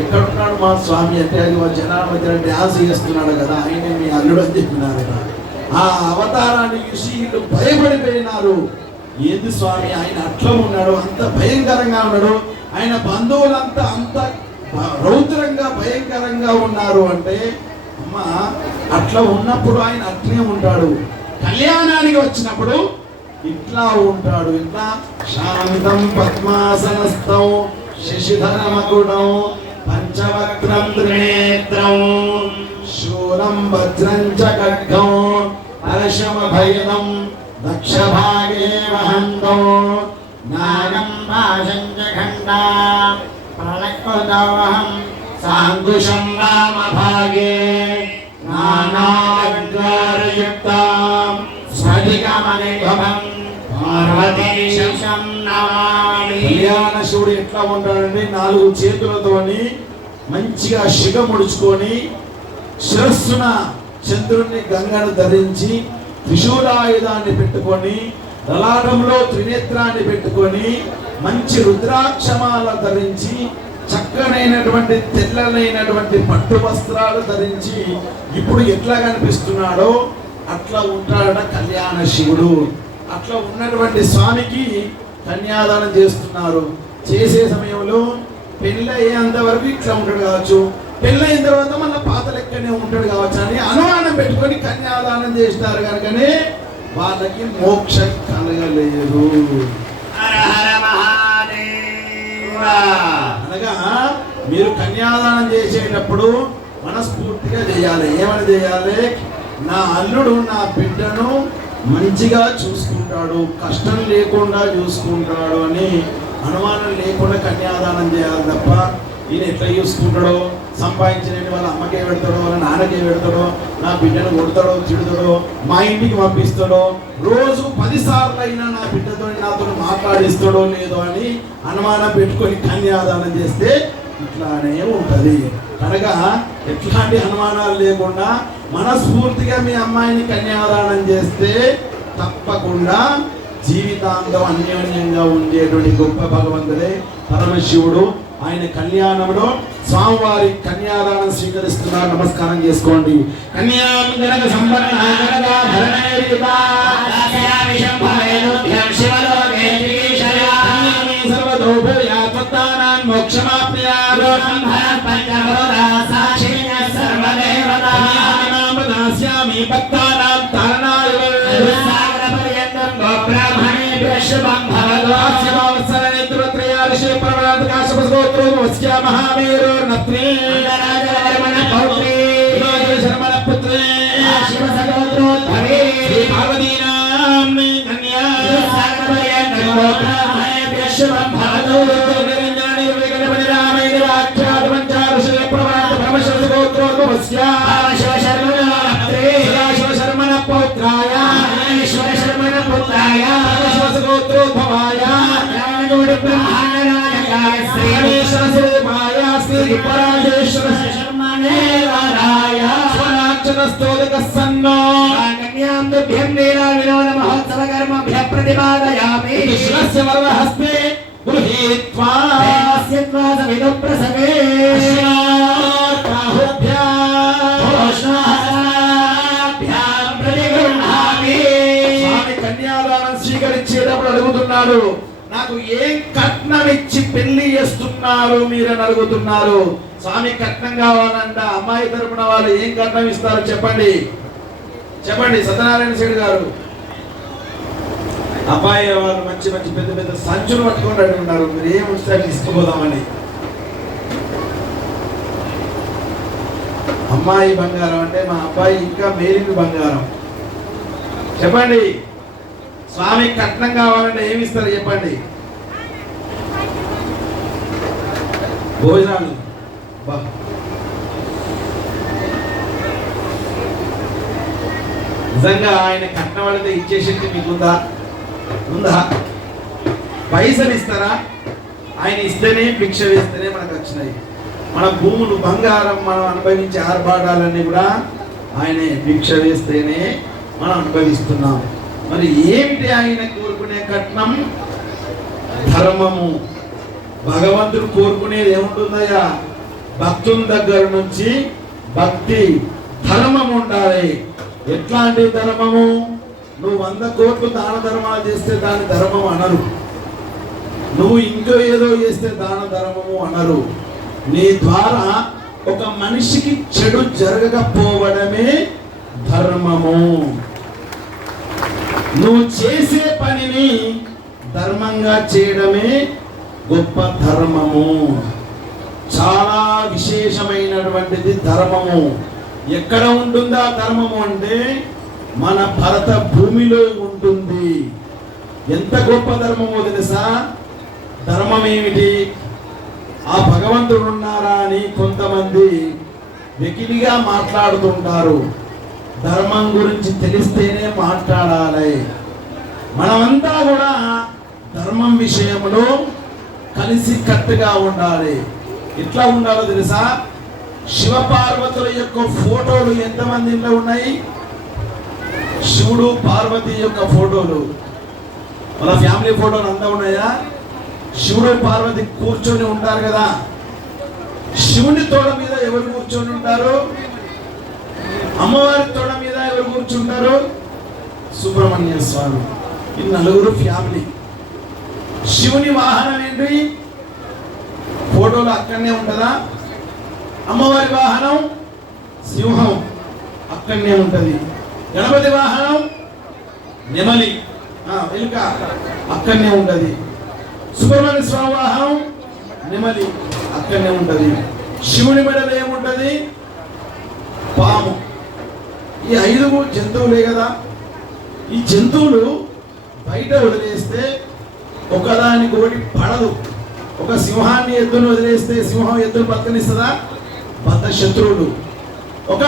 ఎక్కడున్నాడు మా స్వామి అంటే, అది జనాల మధ్య డ్యాన్స్ చేస్తున్నాడు కదా, ఆయనే మీ అల్లుడు అని చెప్పినారట. ఆ అవతారాన్ని చూసి వీళ్ళు భయపడిపోయినారు. ఏంది స్వామి, ఆయన అట్లా ఉన్నాడు, అంత భయంకరంగా ఉన్నాడు, ఆయన బంధువులంతా అంత రౌద్రంగా భయంకరంగా ఉన్నారు అంటే, అమ్మ అట్లా ఉన్నప్పుడు ఆయన అట్లే ఉంటాడు, కళ్యాణానికి వచ్చినప్పుడు ఇట్లా ఉంటాడు. ఇట్లా శాంతం పద్మాసనస్థం శశిధరమకుడం పంచవక్రం త్రినేత్రం శూలం వజ్రం చ ఖడ్గం పరశమ భయదం దక్షభాగే వహంతం నాగం భాషం చ ఖండా ప్రళయోదవహం సాంకుశం వామభాగే నానావిద్వారయుక్తాం స్ఫటికమణిభవం పార్వతీశం నమామి. కళ్యాణ శివుడు ఎట్లా ఉంటాడండి? 4 చేతులతోని మంచిగా శిఖ ముడుచుకొని, శిరస్సున చంద్రుణ్ణి గంగను ధరించి, త్రిశూలాయుధాన్ని పెట్టుకొని, లలాటంలో త్రినేత్రాన్ని పెట్టుకొని, మంచి రుద్రాక్షమాల ధరించి, చక్కనైనటువంటి తెల్లనైనటువంటి పట్టు వస్త్రాలు ధరించి ఇప్పుడు ఎట్లా కనిపిస్తున్నాడో అట్లా ఉంటాడట కళ్యాణ శివుడు. అట్లా ఉన్నటువంటి స్వామికి కన్యాదానం చేస్తున్నారు. చేసే సమయంలో పెళ్ళి అయ్యేంత వరకు ఇట్లా ఉంటాడు కావచ్చు, పెళ్ళైన తర్వాత మళ్ళీ పాత లెక్కనే ఉంటాడు కావచ్చు అని అనుమానం పెట్టుకొని కన్యాదానం చేసినారు కనుకనే వాళ్ళకి మోక్షం కలగలేదు. అనగా మీరు కన్యాదానం చేసేటప్పుడు మనస్ఫూర్తిగా చేయాలి. ఏమని చేయాలి? నా అల్లుడు నా బిడ్డను మంచిగా చూసుకుంటాడు, కష్టం లేకుండా చూసుకుంటాడు అని అనుమానం లేకుండా కన్యాదానం చేయాలి తప్ప ఈయన ఎట్లా చూసుకుంటాడో, సంపాదించిన వాళ్ళ అమ్మకే పెడతాడో, వాళ్ళ నాన్నకే పెడతాడో, నా బిడ్డను కొడతాడో తిడతాడో, మా ఇంటికి పంపిస్తాడో, రోజు 10 సార్లు అయినా నా బిడ్డతో నాతో మాట్లాడిస్తాడో లేదో అని అనుమానం పెట్టుకొని కన్యాదానం చేస్తే ఇట్లానే ఉంటది. కనుక ఎట్లాంటి అనుమానాలు లేకుండా మనస్ఫూర్తిగా మీ అమ్మాయిని కన్యాదానం చేస్తే తప్పకుండా జీవితాంతం అన్యోన్యంగా ఉండేటువంటి గొప్ప భగవంతుడే పరమశివుడు. ఆయన కళ్యాణంలో స్వామివారి కన్యాదానం స్వీకరిస్తున్నారు. నమస్కారం చేసుకోండి. కన్యాదానం స్వీకరించేటప్పుడు అడుగుతున్నాడు, నాకు ఏం కట్నం ఇచ్చి పెళ్లి చేస్తున్నారు మీరని అడుగుతున్నారు. స్వామి కట్నం కావాలంట. అమ్మాయి తరపున వాళ్ళు ఏం కట్నం ఇస్తారు చెప్పండి, చెప్పండి సత్యనారాయణ శెట్టి గారు. అబ్బాయి వాళ్ళు మంచి మంచి పెద్ద పెద్ద సంచులు పట్టుకొని అడుగుతున్నారు, మీరు ఏం వస్తే తీసుకుపోదామని. అమ్మాయి బంగారం అంటే మా అబ్బాయి ఇంకా మేలిమి బంగారం. చెప్పండి, స్వామి కట్నం కావాలంటే ఏమి ఇస్తారు చెప్పండి. భోజనాలు. నిజంగా ఆయన కట్నం అడిగితే ఇచ్చే శక్తి మీకుందా? ఉందా? పైసలు ఇస్తారా? ఆయన ఇస్తేనే భిక్ష వేస్తేనే మనకు వచ్చినాయి. మన భూములు బంగారం మనం అనుభవించే ఆర్భాటాలన్నీ కూడా ఆయనే భిక్ష వేస్తేనే మనం అనుభవిస్తున్నాం. మరి ఏమిటి ఆయన కోరుకునే కట్నం? ధర్మము. భగవంతుడు కోరుకునేది ఏముంటుందయ్యా? భక్తుల దగ్గర నుంచి భక్తి, ధర్మం ఉండాలి. ఎట్లాంటి ధర్మము? నువ్వు 100 కోట్లు దాన ధర్మాలు చేస్తే దాని ధర్మం అనరు. నువ్వు ఇంకో ఏదో చేస్తే దాన ధర్మము అనరు. నీ ద్వారా ఒక మనిషికి చెడు జరగకపోవడమే ధర్మము. నువ్వు చేసే పనిని ధర్మంగా చేయడమే గొప్ప ధర్మము. చాలా విశేషమైనటువంటిది ధర్మము. ఎక్కడ ఉంటుందా ధర్మము అంటే మన భరత భూమిలో ఉంటుంది. ఎంత గొప్ప ధర్మమో తెలుసా? ధర్మం ఏమిటి? ఆ భగవంతుడు ఉన్నారా అని కొంతమంది వెకిలిగా మాట్లాడుతుంటారు. ధర్మం గురించి తెలిస్తేనే మాట్లాడాలి. మనమంతా కూడా ధర్మం విషయంలో కలిసి కట్టుగా ఉండాలి. ఎట్లా ఉండాలో తెలుసా? శివపార్వతుల యొక్క ఫోటోలు ఎంతమంది ఇంట్లో ఉన్నాయి? శివుడు పార్వతి యొక్క ఫోటోలు, వాళ్ళ ఫ్యామిలీ ఫోటోలు అంతా ఉన్నాయా? శివుడు పార్వతి కూర్చొని ఉంటారు కదా. శివుని తోడ మీద ఎవరు కూర్చొని ఉంటారు? అమ్మవారి తోడ మీద ఎవరు కూర్చుంటారు? సుబ్రహ్మణ్య స్వామి. ఈ 4 ఫ్యామిలీ. శివుని వాహనం ఏంటి? ఫోటోలు అక్కడనే ఉంటుందా? అమ్మవారి వాహనం సింహం, అక్కడనే ఉంటది. గణపతి వాహనం నెమలి, ఎలుక, అక్కడనే ఉంటది. సుబ్రహ్మణ్య స్వామి వాహనం నెమలి, అక్కడనే ఉంటది. శివుని మెడలో ఏముంటది? పాము. ఈ 5 జంతువులే కదా. ఈ జంతువులు బయట వదిలేస్తే ఒకదానికొకటి పడదు. ఒక సింహాన్ని ఎద్దును వదిలేస్తే సింహం ఎద్దును బతకనిస్తుందా? బద్ధ శత్రువులు. ఒక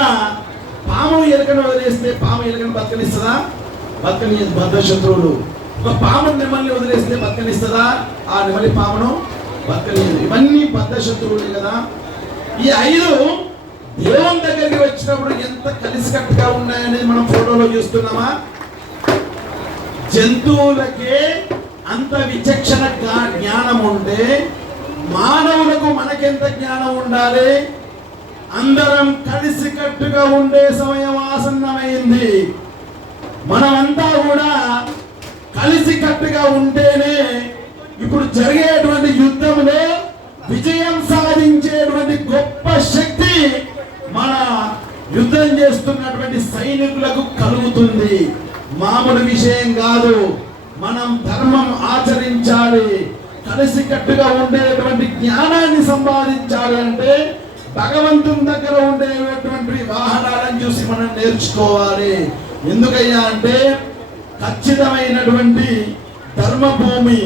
పాము ఎలుకను వదిలేస్తే పాము ఎలుకను బతకనిస్తుందా? బతకనియదు, బద్ధ శత్రువులు. ఒక పాము నెమలిని వదిలేస్తే బతకనిస్తుందా? ఆ నెమలి పామును బతకనియదు. ఇవన్నీ బద్ధ శత్రువులే కదా. ఈ 5 దేవుని దగ్గరికి వచ్చినప్పుడు ఎంత కలిసికట్టుగా ఉన్నాయనేది మనం ఫోటోలో చూస్తున్నామా? జంతువులకే అంత విచక్షణ జ్ఞానం ఉంటే మానవులకు మనకెంత జ్ఞానం ఉండాలి? అందరం కలిసికట్టుగా ఉండే సమయం ఆసన్నమైంది. మనమంతా కూడా కలిసికట్టుగా ఉంటేనే ఇప్పుడు జరిగేటువంటి యుద్ధంలో విజయం సాధించేటువంటి గొప్ప శక్తి మన యుద్ధం చేస్తున్నటువంటి సైనికులకు కలుగుతుంది. మామూలు విషయం కాదు. మనం ధర్మం ఆచరించాలి, కలిసికట్టుగా ఉండేటువంటి జ్ఞానాన్ని సంపాదించాలి అంటే భగవంతుని దగ్గర ఉండేటువంటి వాహనాలను చూసి మనం నేర్చుకోవాలి. ఎందుకయ్యా అంటే ఖచ్చితమైనటువంటి ధర్మభూమి,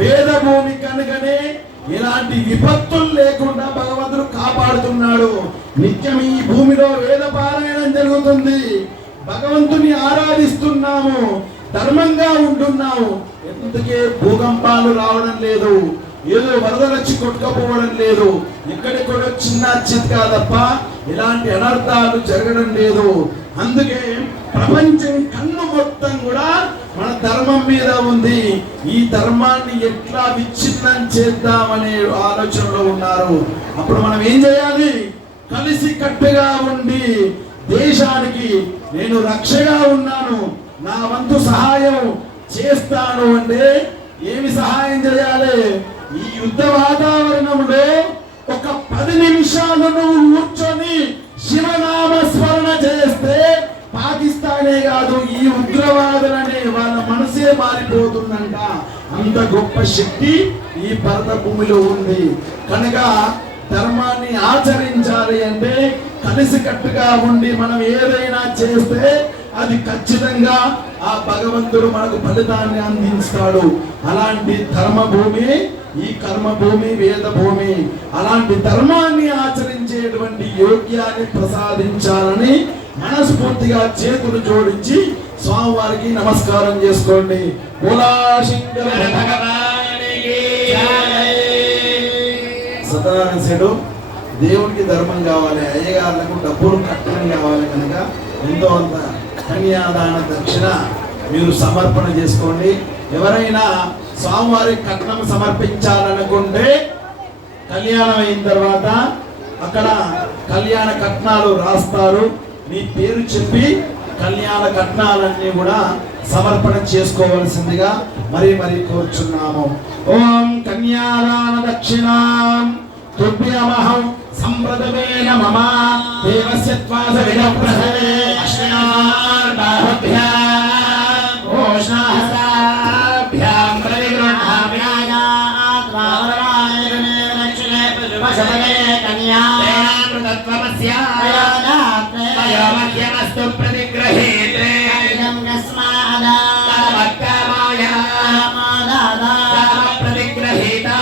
వేద భూమి కనుకనే ఎలాంటి విపత్తులు లేకుండా భగవంతుడు కాపాడుతున్నాడు. నిత్యం ఈ భూమిలో వేద పారాయణం జరుగుతుంది, భగవంతుని ఆరాధిస్తున్నాము, ధర్మంగా ఉంటున్నాము. ఎందుకే భూకంపాలు రావడం లేదు, ఏదో వరదలు వచ్చి కొట్టుకపోవడం లేదు, ఎక్కడెక్కడో చిన్న చిత్కా తప్ప ఇలాంటి అనర్థాలు జరగడం లేదు. అందుకే ప్రపంచం కన్ను మొత్తం కూడా మన ధర్మం మీద ఉంది. ఈ ధర్మాన్ని ఎట్లా విచ్ఛిన్నం చేద్దామనే ఆలోచనలో ఉన్నారు. అప్పుడు మనం ఏం చేయాలి? కలిసి కట్టుగా ఉండి దేశానికి నేను రక్షగా ఉన్నాను, నా వంతు సహాయం చేస్తాను అంటే ఏమి సహాయం చేయాలి? ఈ యుద్ధ వాతావరణంలో ఒక 10 నిమిషాలు నువ్వు కూర్చొని శివనామ స్మరణ చేస్తే పాకిస్తానే కాదు, ఈ ఉగ్రవాదులనే వాళ్ళ మనసే మారిపోతుందంట. అంత గొప్ప శక్తి ఈ భారత భూమిలో ఉంది. కనుక ధర్మాన్ని ఆచరించాలి అంటే కలిసికట్టుగా ఉండి మనం ఏదైనా చేస్తే అది ఖచ్చితంగా ఆ భగవంతుడు మనకు ఫలితాన్ని అందిస్తాడు. అలాంటి ధర్మభూమి ఈ కర్మభూమి, వేద భూమి. అలాంటి ధర్మాన్ని ఆచరించేటువంటి యోగ్యాన్ని ప్రసాదించాలని మనస్ఫూర్తిగా చేతులు జోడించి స్వామివారికి నమస్కారం చేసుకోండి. బోలా శంకర భగవానికి సత్యనారాయణ దేవునికి ధర్మం కావాలి, అయ్యగారులకు డబ్బులు కట్టడం కావాలి. కనుక ఎంతో అంత కన్యాదాన దక్షిణ మీరు సమర్పణ చేసుకోండి. ఎవరైనా స్వామివారి కట్నం సమర్పించాలనుకుంటే కళ్యాణం అయిన తర్వాత అక్కడ కళ్యాణ కట్నాలు రాస్తారు. మీ పేరు చెప్పి కళ్యాణ కట్నాలన్నీ కూడా సమర్పణ చేసుకోవలసిందిగా మరి కోరుచున్నాము. ఓం కన్యాదాన దక్షిణాం తుభ్యమహం సంప్రదమేన మమ దేవస్య త్వాస వినప్రసవే అశ్వినార్ బాహుభ్యాం ఓష్ణాహసాభ్యాం ప్రతిగృహామ్యాయాత్వావరాయణే రక్షణే పశుపశవే కన్యామృతత్వమస్య వయోమధ్యమస్తు ప్రతిగ్రహేతే ఇదం యస్మాదా తమక్కమాయా మాదాదా ప్రతిగ్రహీతా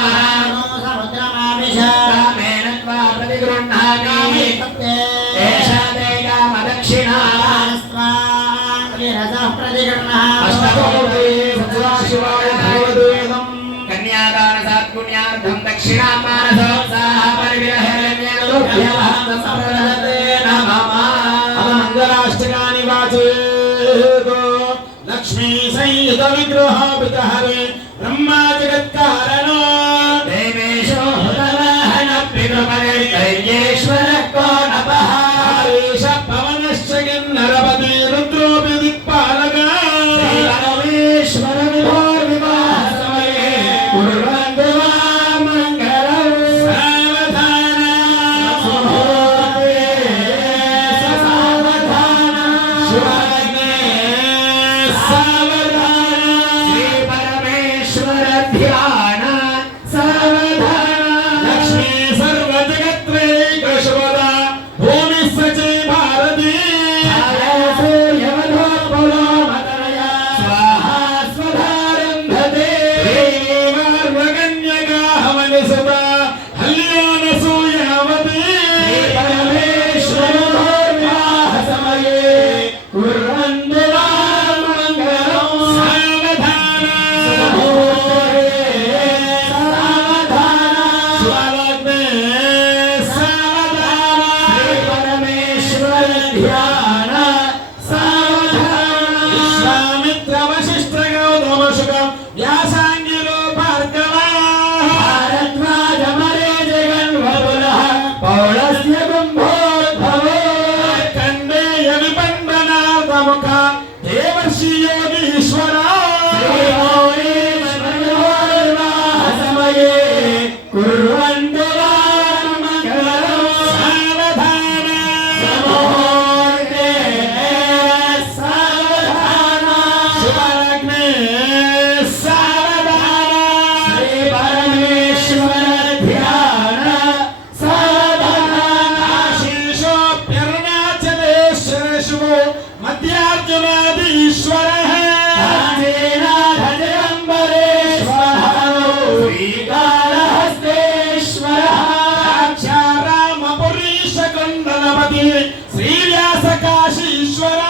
కన్యాదాన సత్పుణ్యార్థం దక్షిణామానసోత్సాహపరివిరహేణ్యలోభ్యమహంతసప్రదతే వాచేదో లక్ష్మీ సంయుత విగ్రహోపితహరే బ్రహ్మా జగత్కారణో దేవేశో హృదవాహన పితృపరేశ్వర కోణపహారేష పవనశ్చ కిన్నరపతి రుద్రోపి దిక్పాలక శ్రీరమేశ్వర విభోర్ వివాహ సమయే కుర్వంతు మాం మంగళం సావధాన సుముహూర్తే సావధాన శివాగ్నే సావధాన శ్రీ పరమేశ్వర ధ్యాన మధ్యార్జునాదీశ్వరః రామపురీశకుండలపతి శ్రీవ్యాసకాశీశ్వర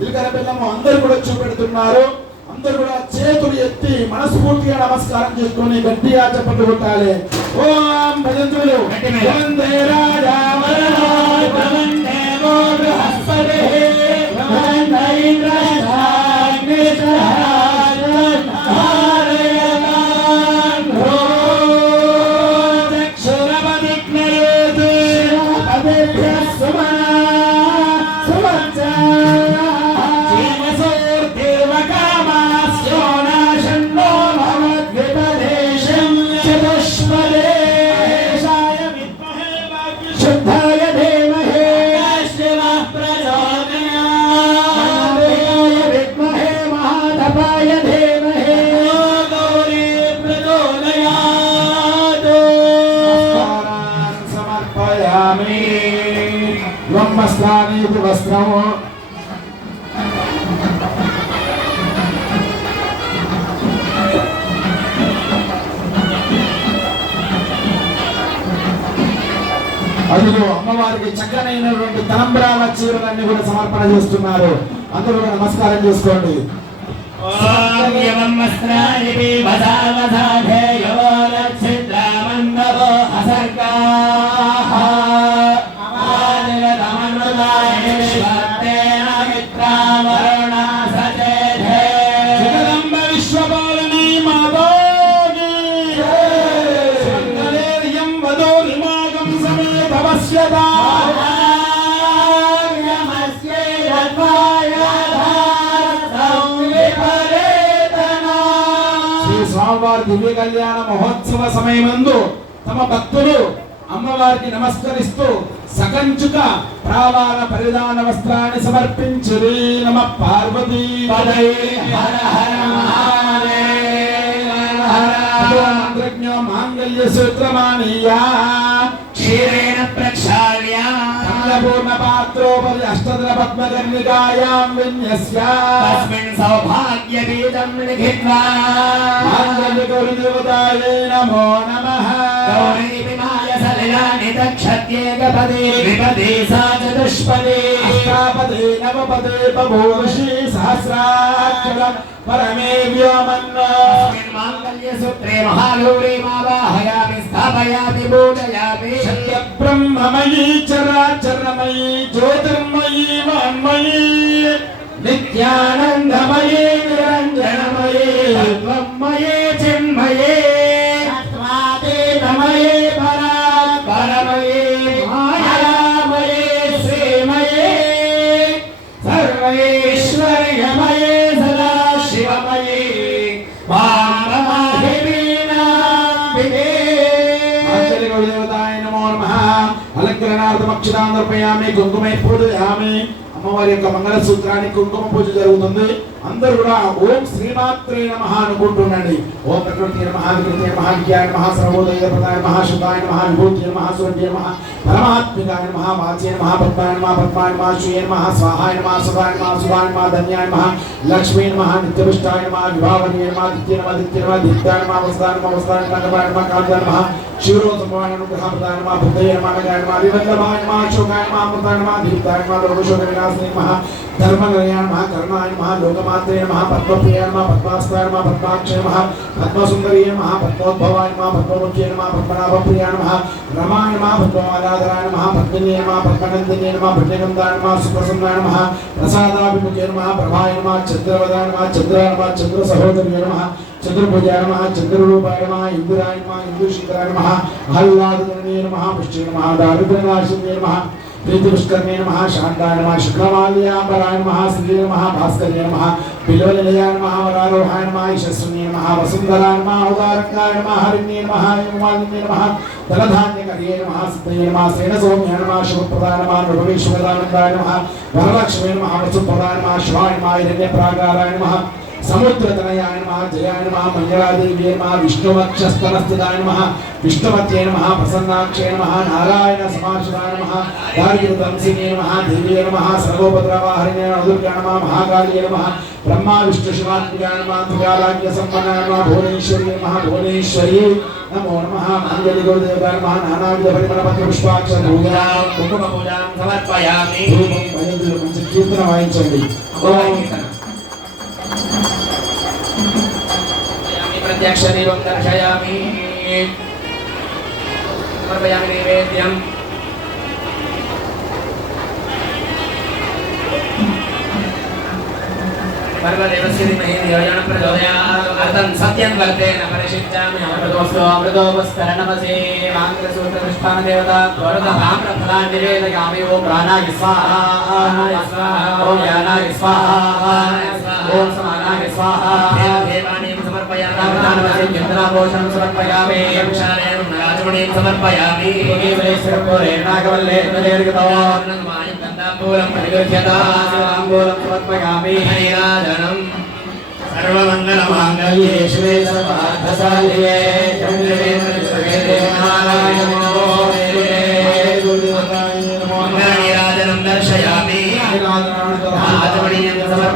జీలకర్ర బెల్లము అందరూ కూడా చూపెడుతున్నారు. అందరూ కూడా చేతులు ఎత్తి మనస్ఫూర్తిగా నమస్కారం చేసుకొని గట్టిగా చప్పట్లు కొట్టాలి. ఓం భజంతులు వందే రాజా शुद्धाय धीमहि शिवः వస్త్రాన్ని వస్త్రము అందులో అమ్మవారికి చక్కనైనటువంటి తలంబ్రాల చీరలన్నీ కూడా సమర్పణ చేస్తున్నారు. అందరూ కూడా నమస్కారం చేసుకోండి. స్వామివారి దివ్య కళ్యాణ మహోత్సవ సమయమందు తమ భక్తులు అమ్మవారికి నమస్కరిస్తూ సకంచుక ప్రావాల పరిధాన వస్త్రాన్ని సమర్పించురి. నమ పార్వతీ మంత్రజ్ఞ మాంగళ్య సూత్రమానీయా క్షీరేణ ప్రక్షాళ్య కమలపూర్ణ పాత్రోపరి అష్టదల పద్మకర్ణికాయాం విన్యస్య తస్మిన్ సౌభాగ్య బీజం లిఖిత్వా మాంగళ్య గౌరీ దేవతాయే నమో నమః. గౌరీ విమాయ సలిలాని దక్షత్యేకపదే విపదే సా చతుష్పదే అష్టాపదే నవపదే బభూషి సహస్రాక్షరం పరమే వ్యోమన్నో తస్మిన్ మాంగళ్య సూత్రే మహాగౌరీ మావాహయామి స్థాపయామి పూజయామి. సత్య బ్రహ్మమయీ చరాచరమయీ జ్యోతిర్మయీ వాన్మయీ నిత్యానందమయీ నిరంజనమయీ తత్వమయీ చిన్మయీ తత్వాతీతమయీ పరాత్పరమయీ మాయామయీ శ్రీమయీ సర్వైశ్వర్యమయీ సదాశివమయీ అలంకరణార్థమక్షరాంధ్రపయామి కుంకుమే పూజయామి. అమ్మవారి యొక్క మంగళ సూత్రానికి కుంకుమ పూజ జరుగుతుంది. అందరూ కూడా ఓం శ్రీమాత్రే నమః అనుకుంటుండండి. ఓం ప్రకృతి నమః వికృతి నమః విద్యాయ నమః సర్వోదయ ప్రదాయ నమః శుద్ధాయ నమః విభూతి నమః సురంజయ నమః పరమాత్మికాయ నమః వాచ్య నమః పద్మాయ నమః పద్మాయ నమః శ్రీయ నమః స్వాహాయ నమః సుధాయ నమః సుధాయ నమః ధన్యాయ నమః లక్ష్మీ నమః నిత్యపుష్టాయ నమః విభావనీయ నమః దిత్య నమః దిత్య నమః దిత్యాయ నమః వస్తాయ నమః వస్తాయ నమః నమః కాంతాయ నమః శివరోతమాయ నమః ప్రదాయ నమః బుద్ధయ నమః నగాయ నమః వివల్లభాయ నమః శోకాయ నమః అమృతాయ నమః దీప్తాయ నమః లోకశోక వినాశనే నమః ధర్మగణాయ నమః కర్ణాయ నమః లోకమాత్రే నమః పద్మప్రియాయ నమః పద్మాస్త్రాయ నమః పద్మాక్షయ నమః పద్మసుందరీయ నమః పద్మోద్భవాయ నమః పద్మముఖ్యాయ నమః పద్మనాభప్రియాయ నమః రమాయ నమః పద్మమాలాధరాయ నమః పద్మిన్యే నమః పద్మనందిన్యే నమః పుణ్యగంధాయ నమః సుప్రసన్నాయ నమః ప్రసాదాభిముఖ్యే నమః ప్రభాయ నమః చంద్రవదాయ నమః చంద్రాయ నమః చంద్ర సహోదర్యే నమః చంద్రపూజాయ నమః చంద్రరూపాయ నమః ఇంద్రాయ నమః ఇందుశిఖరాయ నమః ఆహ్లాదజననే నమః పుష్టే నమః దారిద్ర్యనాశినే నమః ప్రీతిపుష్కర్ణే నమః శాంతాయ నమః శుక్రమాల్యాంబరాయ నమః శ్రీ నమః భాస్కర్య నమః బిల్వనిలయాయ నమః వరారోహాయ నమః యశస్వినే నమః వసుంధరాయ నమః ఉదారకాయ నమః హరిణ్యే నమః యోమాలిన్యే నమః ధనధాన్యకర్యే నమః సిద్ధయే నమః శ్రేణసౌమ్యాయ నమః శుభప్రదాయ నమః నృపవేశ్వరానందాయ నమః వరలక్ష్మీ నమః వసుప్రదాయ నమః శివాయ నమః హిరణ్యప్రాకారాయ నమః సముద్రతనయాయ నమః జయాయ నమః మంగళాదేవ్యే నమః విష్ణువక్షస్థలస్థితాయ నమః విష్ణుమత్యే నమః ప్రసన్నాక్షే నమః నారాయణ సమాశ్రితాయ నమః దారిద్ర్యదంసినే నమః దేవ్యే నమః సర్వోపద్రవాహరిణే దుర్గా నమః మహాకాళియే నమః బ్రహ్మ విష్ణు శివాత్మికాయ నమః త్రికాలాగ్య సంపన్నాయ నమః భువనేశ్వరీ నమః భువనేశ్వరీ నమో నమః మంగళి గురుదేవతాయ నమః నానావిధ పరిమళ పత్ర పుష్పాక్ష పూజాం కుంకుమ పూజాం సమర్పయామి. మంచి కీర్తన వాయించండి. ప్రత్యక్ష దీపం దర్శయామి సమర్పయామి నైవేద్యం. పర్వదేవస్య ధీమహి ధియోయో న ప్రచోదయాత్ అర్థం సత్యం వర్తేన పరిశిష్టామి అమృతోస్తు అమృతోపస్తరణమసే మాంగళసూత్రనిష్ఠాన దేవతా త్వరత భామ్రఫలాన్ నివేదయామి. ఓం ప్రాణాయ స్వాహా ఓం యానాయ స్వాహా ఓం సమానాయ స్వాహా దేవాని సమర్పయామి. ప్రధానమసి చంద్రాభూషణం సమర్పయామి. క్షారేణ రాజమణీం సమర్పయామి. నాగవల్లే తాంబూలం పరిగృహ్యతాంబూలం సమర్పయామి. హరిరాజనం సర్వమంగళమాంగళ్యే శివే సర్వార్థసాధికే చంద్రవే సర్వేదే నారాయణో మంగళనీరాజనం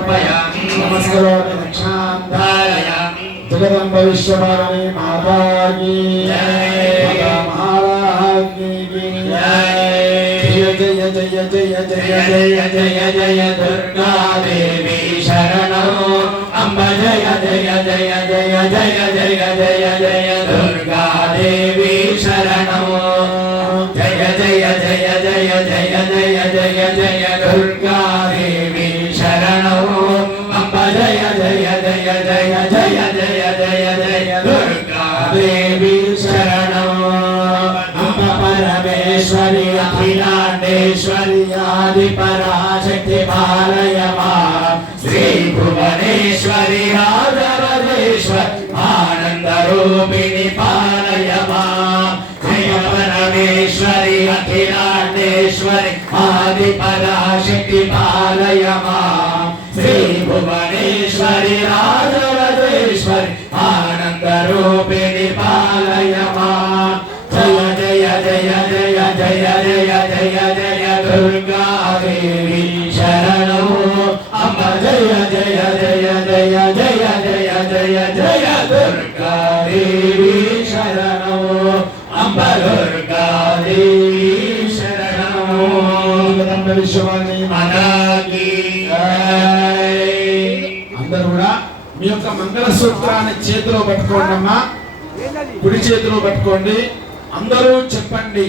సమర్పయామి నమస్కరోమి రక్షాం ధారయామి జగదంబ విశ్వభారతి మాతా కీ జై మహారాజ్ కీ జై జయ జయ జయ జయ జయ జయ జయ దుర్గా దేవి శరణం అంబ జయ జయ జయ జయ జయ జయ జయ జయ దుర్గా దేవి శరణం జయ జయ జయ జయ జయ జయ జయ జయ దుర్గా దేవి శరణం అంబ జయ జయ జయ జయ జయ జయ జయ జయ దుర్గా దేవి శరణం అంబ పరమేశ్వరి అఖిలాండేశ్వరి ఆది పరాశక్తి పాలయ మాం శ్రీ భువనేశ్వరి రాజరాజేశ్వరి ఆనంద రూపిణి పాలయ మాం జయ పరమేశ్వరి అఖిలాండేశ్వరి ఆది పరాశక్తి పాలయ మాం శ్రీ భువనేశ్వరి రాజరాజేశ్వరి ఆనంద రూపిణి పాలయ మాం జయ జయ జయ జయ జయ జయ జయ దుర్గా దేవి శరణం అంబ జయ జయ జయ జయ జయ జయ జయ జయ దుర్గా దేవి శరణం అంబ దుర్గా దేవి శరణం జగదంబ విశ్వభారతి మాతా కీ అందరూ కూడా మీ యొక్క మంగళ సూత్రాన్ని చేతిలో పట్టుకోండి అమ్మా. కుడి చేతిలో పట్టుకోండి. అందరూ చెప్పండి.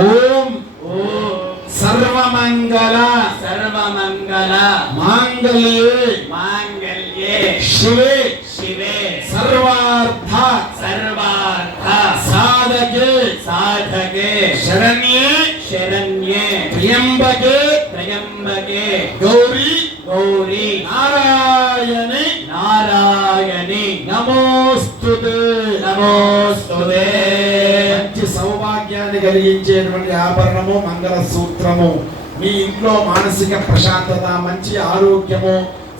ఓం సర్వమంగళ సర్వమంగళ మాంగళ్యే మాంగళ్యే శివే శివే సర్వార్థ సర్వార్థ సాధకే సాధకే శరణ్యే శరణ్యే త్ర్యంబకే త్రయంబకే గౌరీ గౌరీ నారాయణి నారాయణి నమోస్తుతే. నమోస్తుతే. మంచి సౌభాగ్యాన్ని కలిగించేటువంటి ఆభరణము మంగళ సూత్రము. మీ ఇంట్లో మానసిక ప్రశాంతత, మంచి ఆరోగ్యము,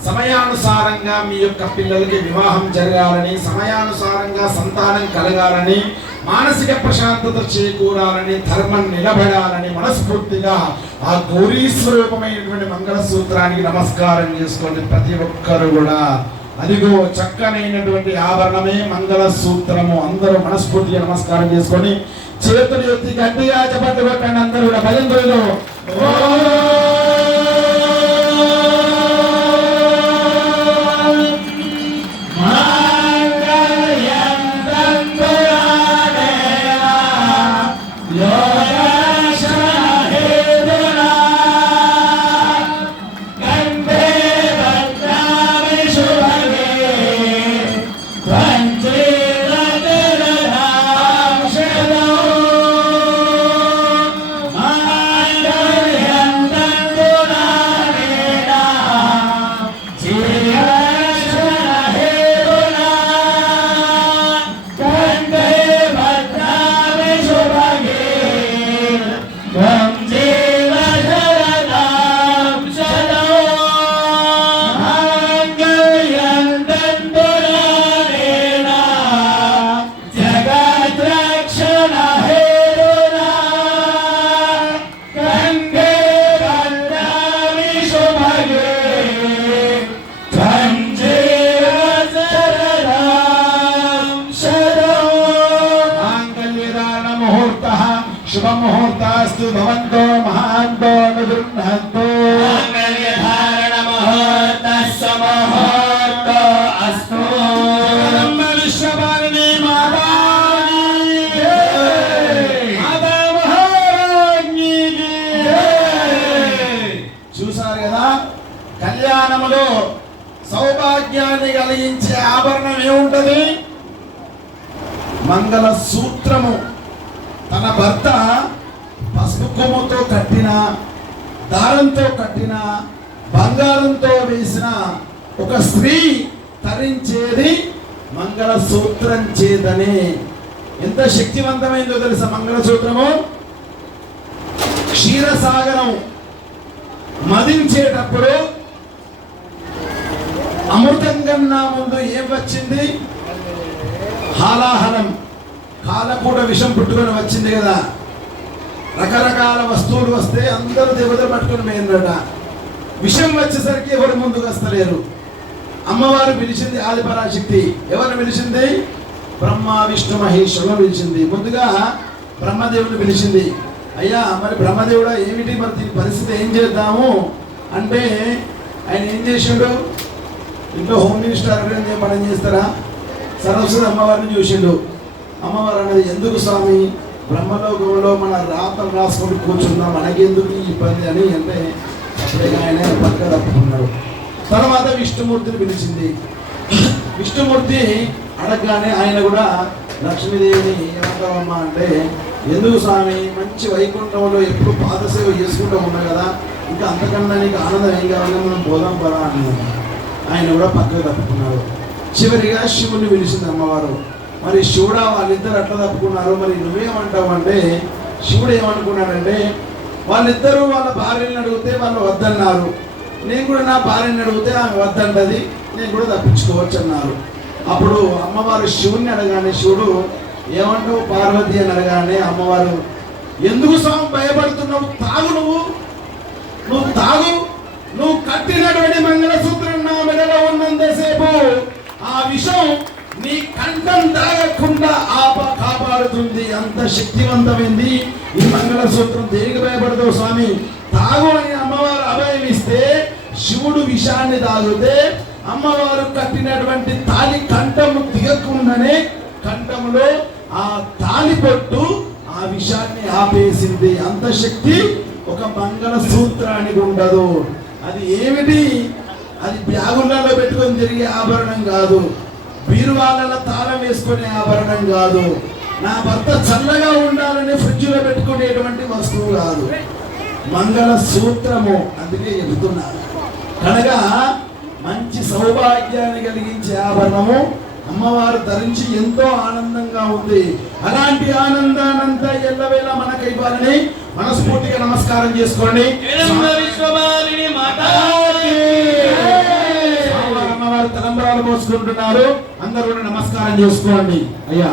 సమయానుసారంగా మీ యొక్క పిల్లలకి వివాహం జరగాలని, సమయానుసారంగా సంతానం కలగాలని, మానసిక ప్రశాంతత చేకూరాలని, ధర్మం నిలబడాలని మనస్ఫూర్తిగా ఆ గౌరీ స్వరూపమైనటువంటి మంగళ సూత్రానికి నమస్కారం చేసుకోండి ప్రతి ఒక్కరు కూడా. అదిగో చక్కనైనటువంటి ఆభరణమే మంగళ సూత్రము. అందరూ మనస్ఫూర్తిగా నమస్కారం చేసుకొని చేతులు ఎత్తి గట్టిగా చప్పట్లు కొట్టండి. అందరూ కూడా భజంతులు శుభముహూర్తాస్తు భవంతో మహాంతో నిగృహంతో. మంగళధారణ ముహూర్తస్సు ముహూర్తో అస్తు. జగదంబ విశ్వభారతి మాతా కీ జై. మాతా మహారాజ్ఞి కీ జై. చూసారు కదా, కళ్యాణములో సౌభాగ్యాన్ని కలిగించే ఆభరణం ఏముంటది? మంగళ సూత్రము. తన భర్త పసుపు కొమ్ముతో కట్టిన, దారంతో కట్టిన, బంగారంతో వేసిన ఒక స్త్రీ తరించేది మంగళ సూత్రం చేతనే. ఎంత శక్తివంతమైందో తెలుసా మంగళ సూత్రము? క్షీరసాగరం మదించేటప్పుడు అమృతం కన్నా ముందు ఏం వచ్చింది? హాలాహలం, కాలకూట విషం పుట్టుకొని వచ్చింది కదా. రకరకాల వస్తువులు వస్తే అందరూ దేవతలు పట్టుకొని పోయిందట. విషయం వచ్చేసరికి ఎవరు ముందుకు వస్తలేరు. అమ్మవారు పిలిచింది ఆదిపరాశక్తి. ఎవరిని పిలిచింది? బ్రహ్మ విష్ణు మహేశ్వరులను పిలిచింది. ముందుగా బ్రహ్మదేవుని పిలిచింది. అయ్యా మరి బ్రహ్మదేవుడా ఏమిటి మరి దీని పరిస్థితి ఏం చేద్దాము అంటే ఆయన ఏం చేసిండు? ఇంట్లో హోమ్ మినిస్టర్ పని చేస్తారా? సరస్వతి అమ్మవారిని చూసిండు. అమ్మవారు అన్నది, ఎందుకు స్వామి బ్రహ్మలోకంలో మన రాతలు రాసుకొని కూర్చుందాం, మనకెందుకు ఈ ఇబ్బంది అని అంటే అప్పుడే ఆయన పక్క తప్పుకున్నాడు. తర్వాత విష్ణుమూర్తిని పిలిచింది. విష్ణుమూర్తి అడగగానే ఆయన కూడా లక్ష్మీదేవిని ఏమంటావమ్మా అంటే, ఎందుకు స్వామి మంచి వైకుంఠంలో ఎప్పుడు పాదసేవ చేసుకుంటూ ఉన్నా కదా, ఇంకా అంతకన్నా నీకు ఆనందం ఏం కావాలని మనం పోదాం పరా అన్నాడు. ఆయన కూడా పక్కకు తప్పుకున్నాడు. చివరిగా శివుని పిలిచింది అమ్మవారు. మరి శివుడా వాళ్ళిద్దరు అట్లా తప్పుకున్నారు, మరి నువ్వేమంటావు అంటే శివుడు ఏమనుకున్నాడంటే, వాళ్ళిద్దరూ వాళ్ళ భార్యని అడిగితే వాళ్ళు వద్దన్నారు, నేను కూడా నా భార్యని అడిగితే ఆమె వద్దంటది, నేను కూడా తప్పించుకోవచ్చు అన్నారు. అప్పుడు అమ్మవారు శివుణ్ణి అడగానే శివుడు ఏమంటావు పార్వతి అని అడగానే అమ్మవారు, ఎందుకు స్వామి భయపడుతున్నావు, తాగు, నువ్వు తాగు, నువ్వు కట్టినటువంటి మంగళసూత్రం నా మెడలో ఉన్నంతసేపు ఆ విషయం నీ కంఠం తాగకుండా కాపాడుతుంది. అంత శక్తివంతమైంది ఈ మంగళసూత్రం. దేనికి భయపడతావు స్వామి, తాగు అని అమ్మవారు అభయం ఇస్తే శివుడు విషాన్ని తాగితే అమ్మవారు కట్టినటువంటి తాలి కంఠము దిగకుండానే కంఠములో ఆ తాలి పొట్టు ఆ విషాన్ని ఆపేసింది. అంత శక్తి ఒక మంగళసూత్రానికి ఉండదు. అది ఏమిటి? అది బ్యాగులలో పెట్టుకొని తిరిగే ఆభరణం కాదు, బీరువాళ్ళలో తాళం వేసుకునే ఆభరణం కాదు, నా భర్త చల్లగా ఉండాలని ఫ్రిడ్జ్లో పెట్టుకునేటువంటి వస్తువు కాదు, మంగళసూత్రము. అందుకే చెబుతున్నారు కనుక మంచి సౌభాగ్యాన్ని కలిగించే ఆభరణము అమ్మవారు ధరించి ఎంతో ఆనందంగా ఉంది. అలాంటి ఆనందానంతా ఎల్లవేళ మనకు ఇవ్వాలని మనస్ఫూర్తిగా నమస్కారం చేసుకోండి. అమ్మవారు తలంబరాలు పోసుకుంటున్నారు, అందరూ నమస్కారం చేసుకోండి. అయ్యా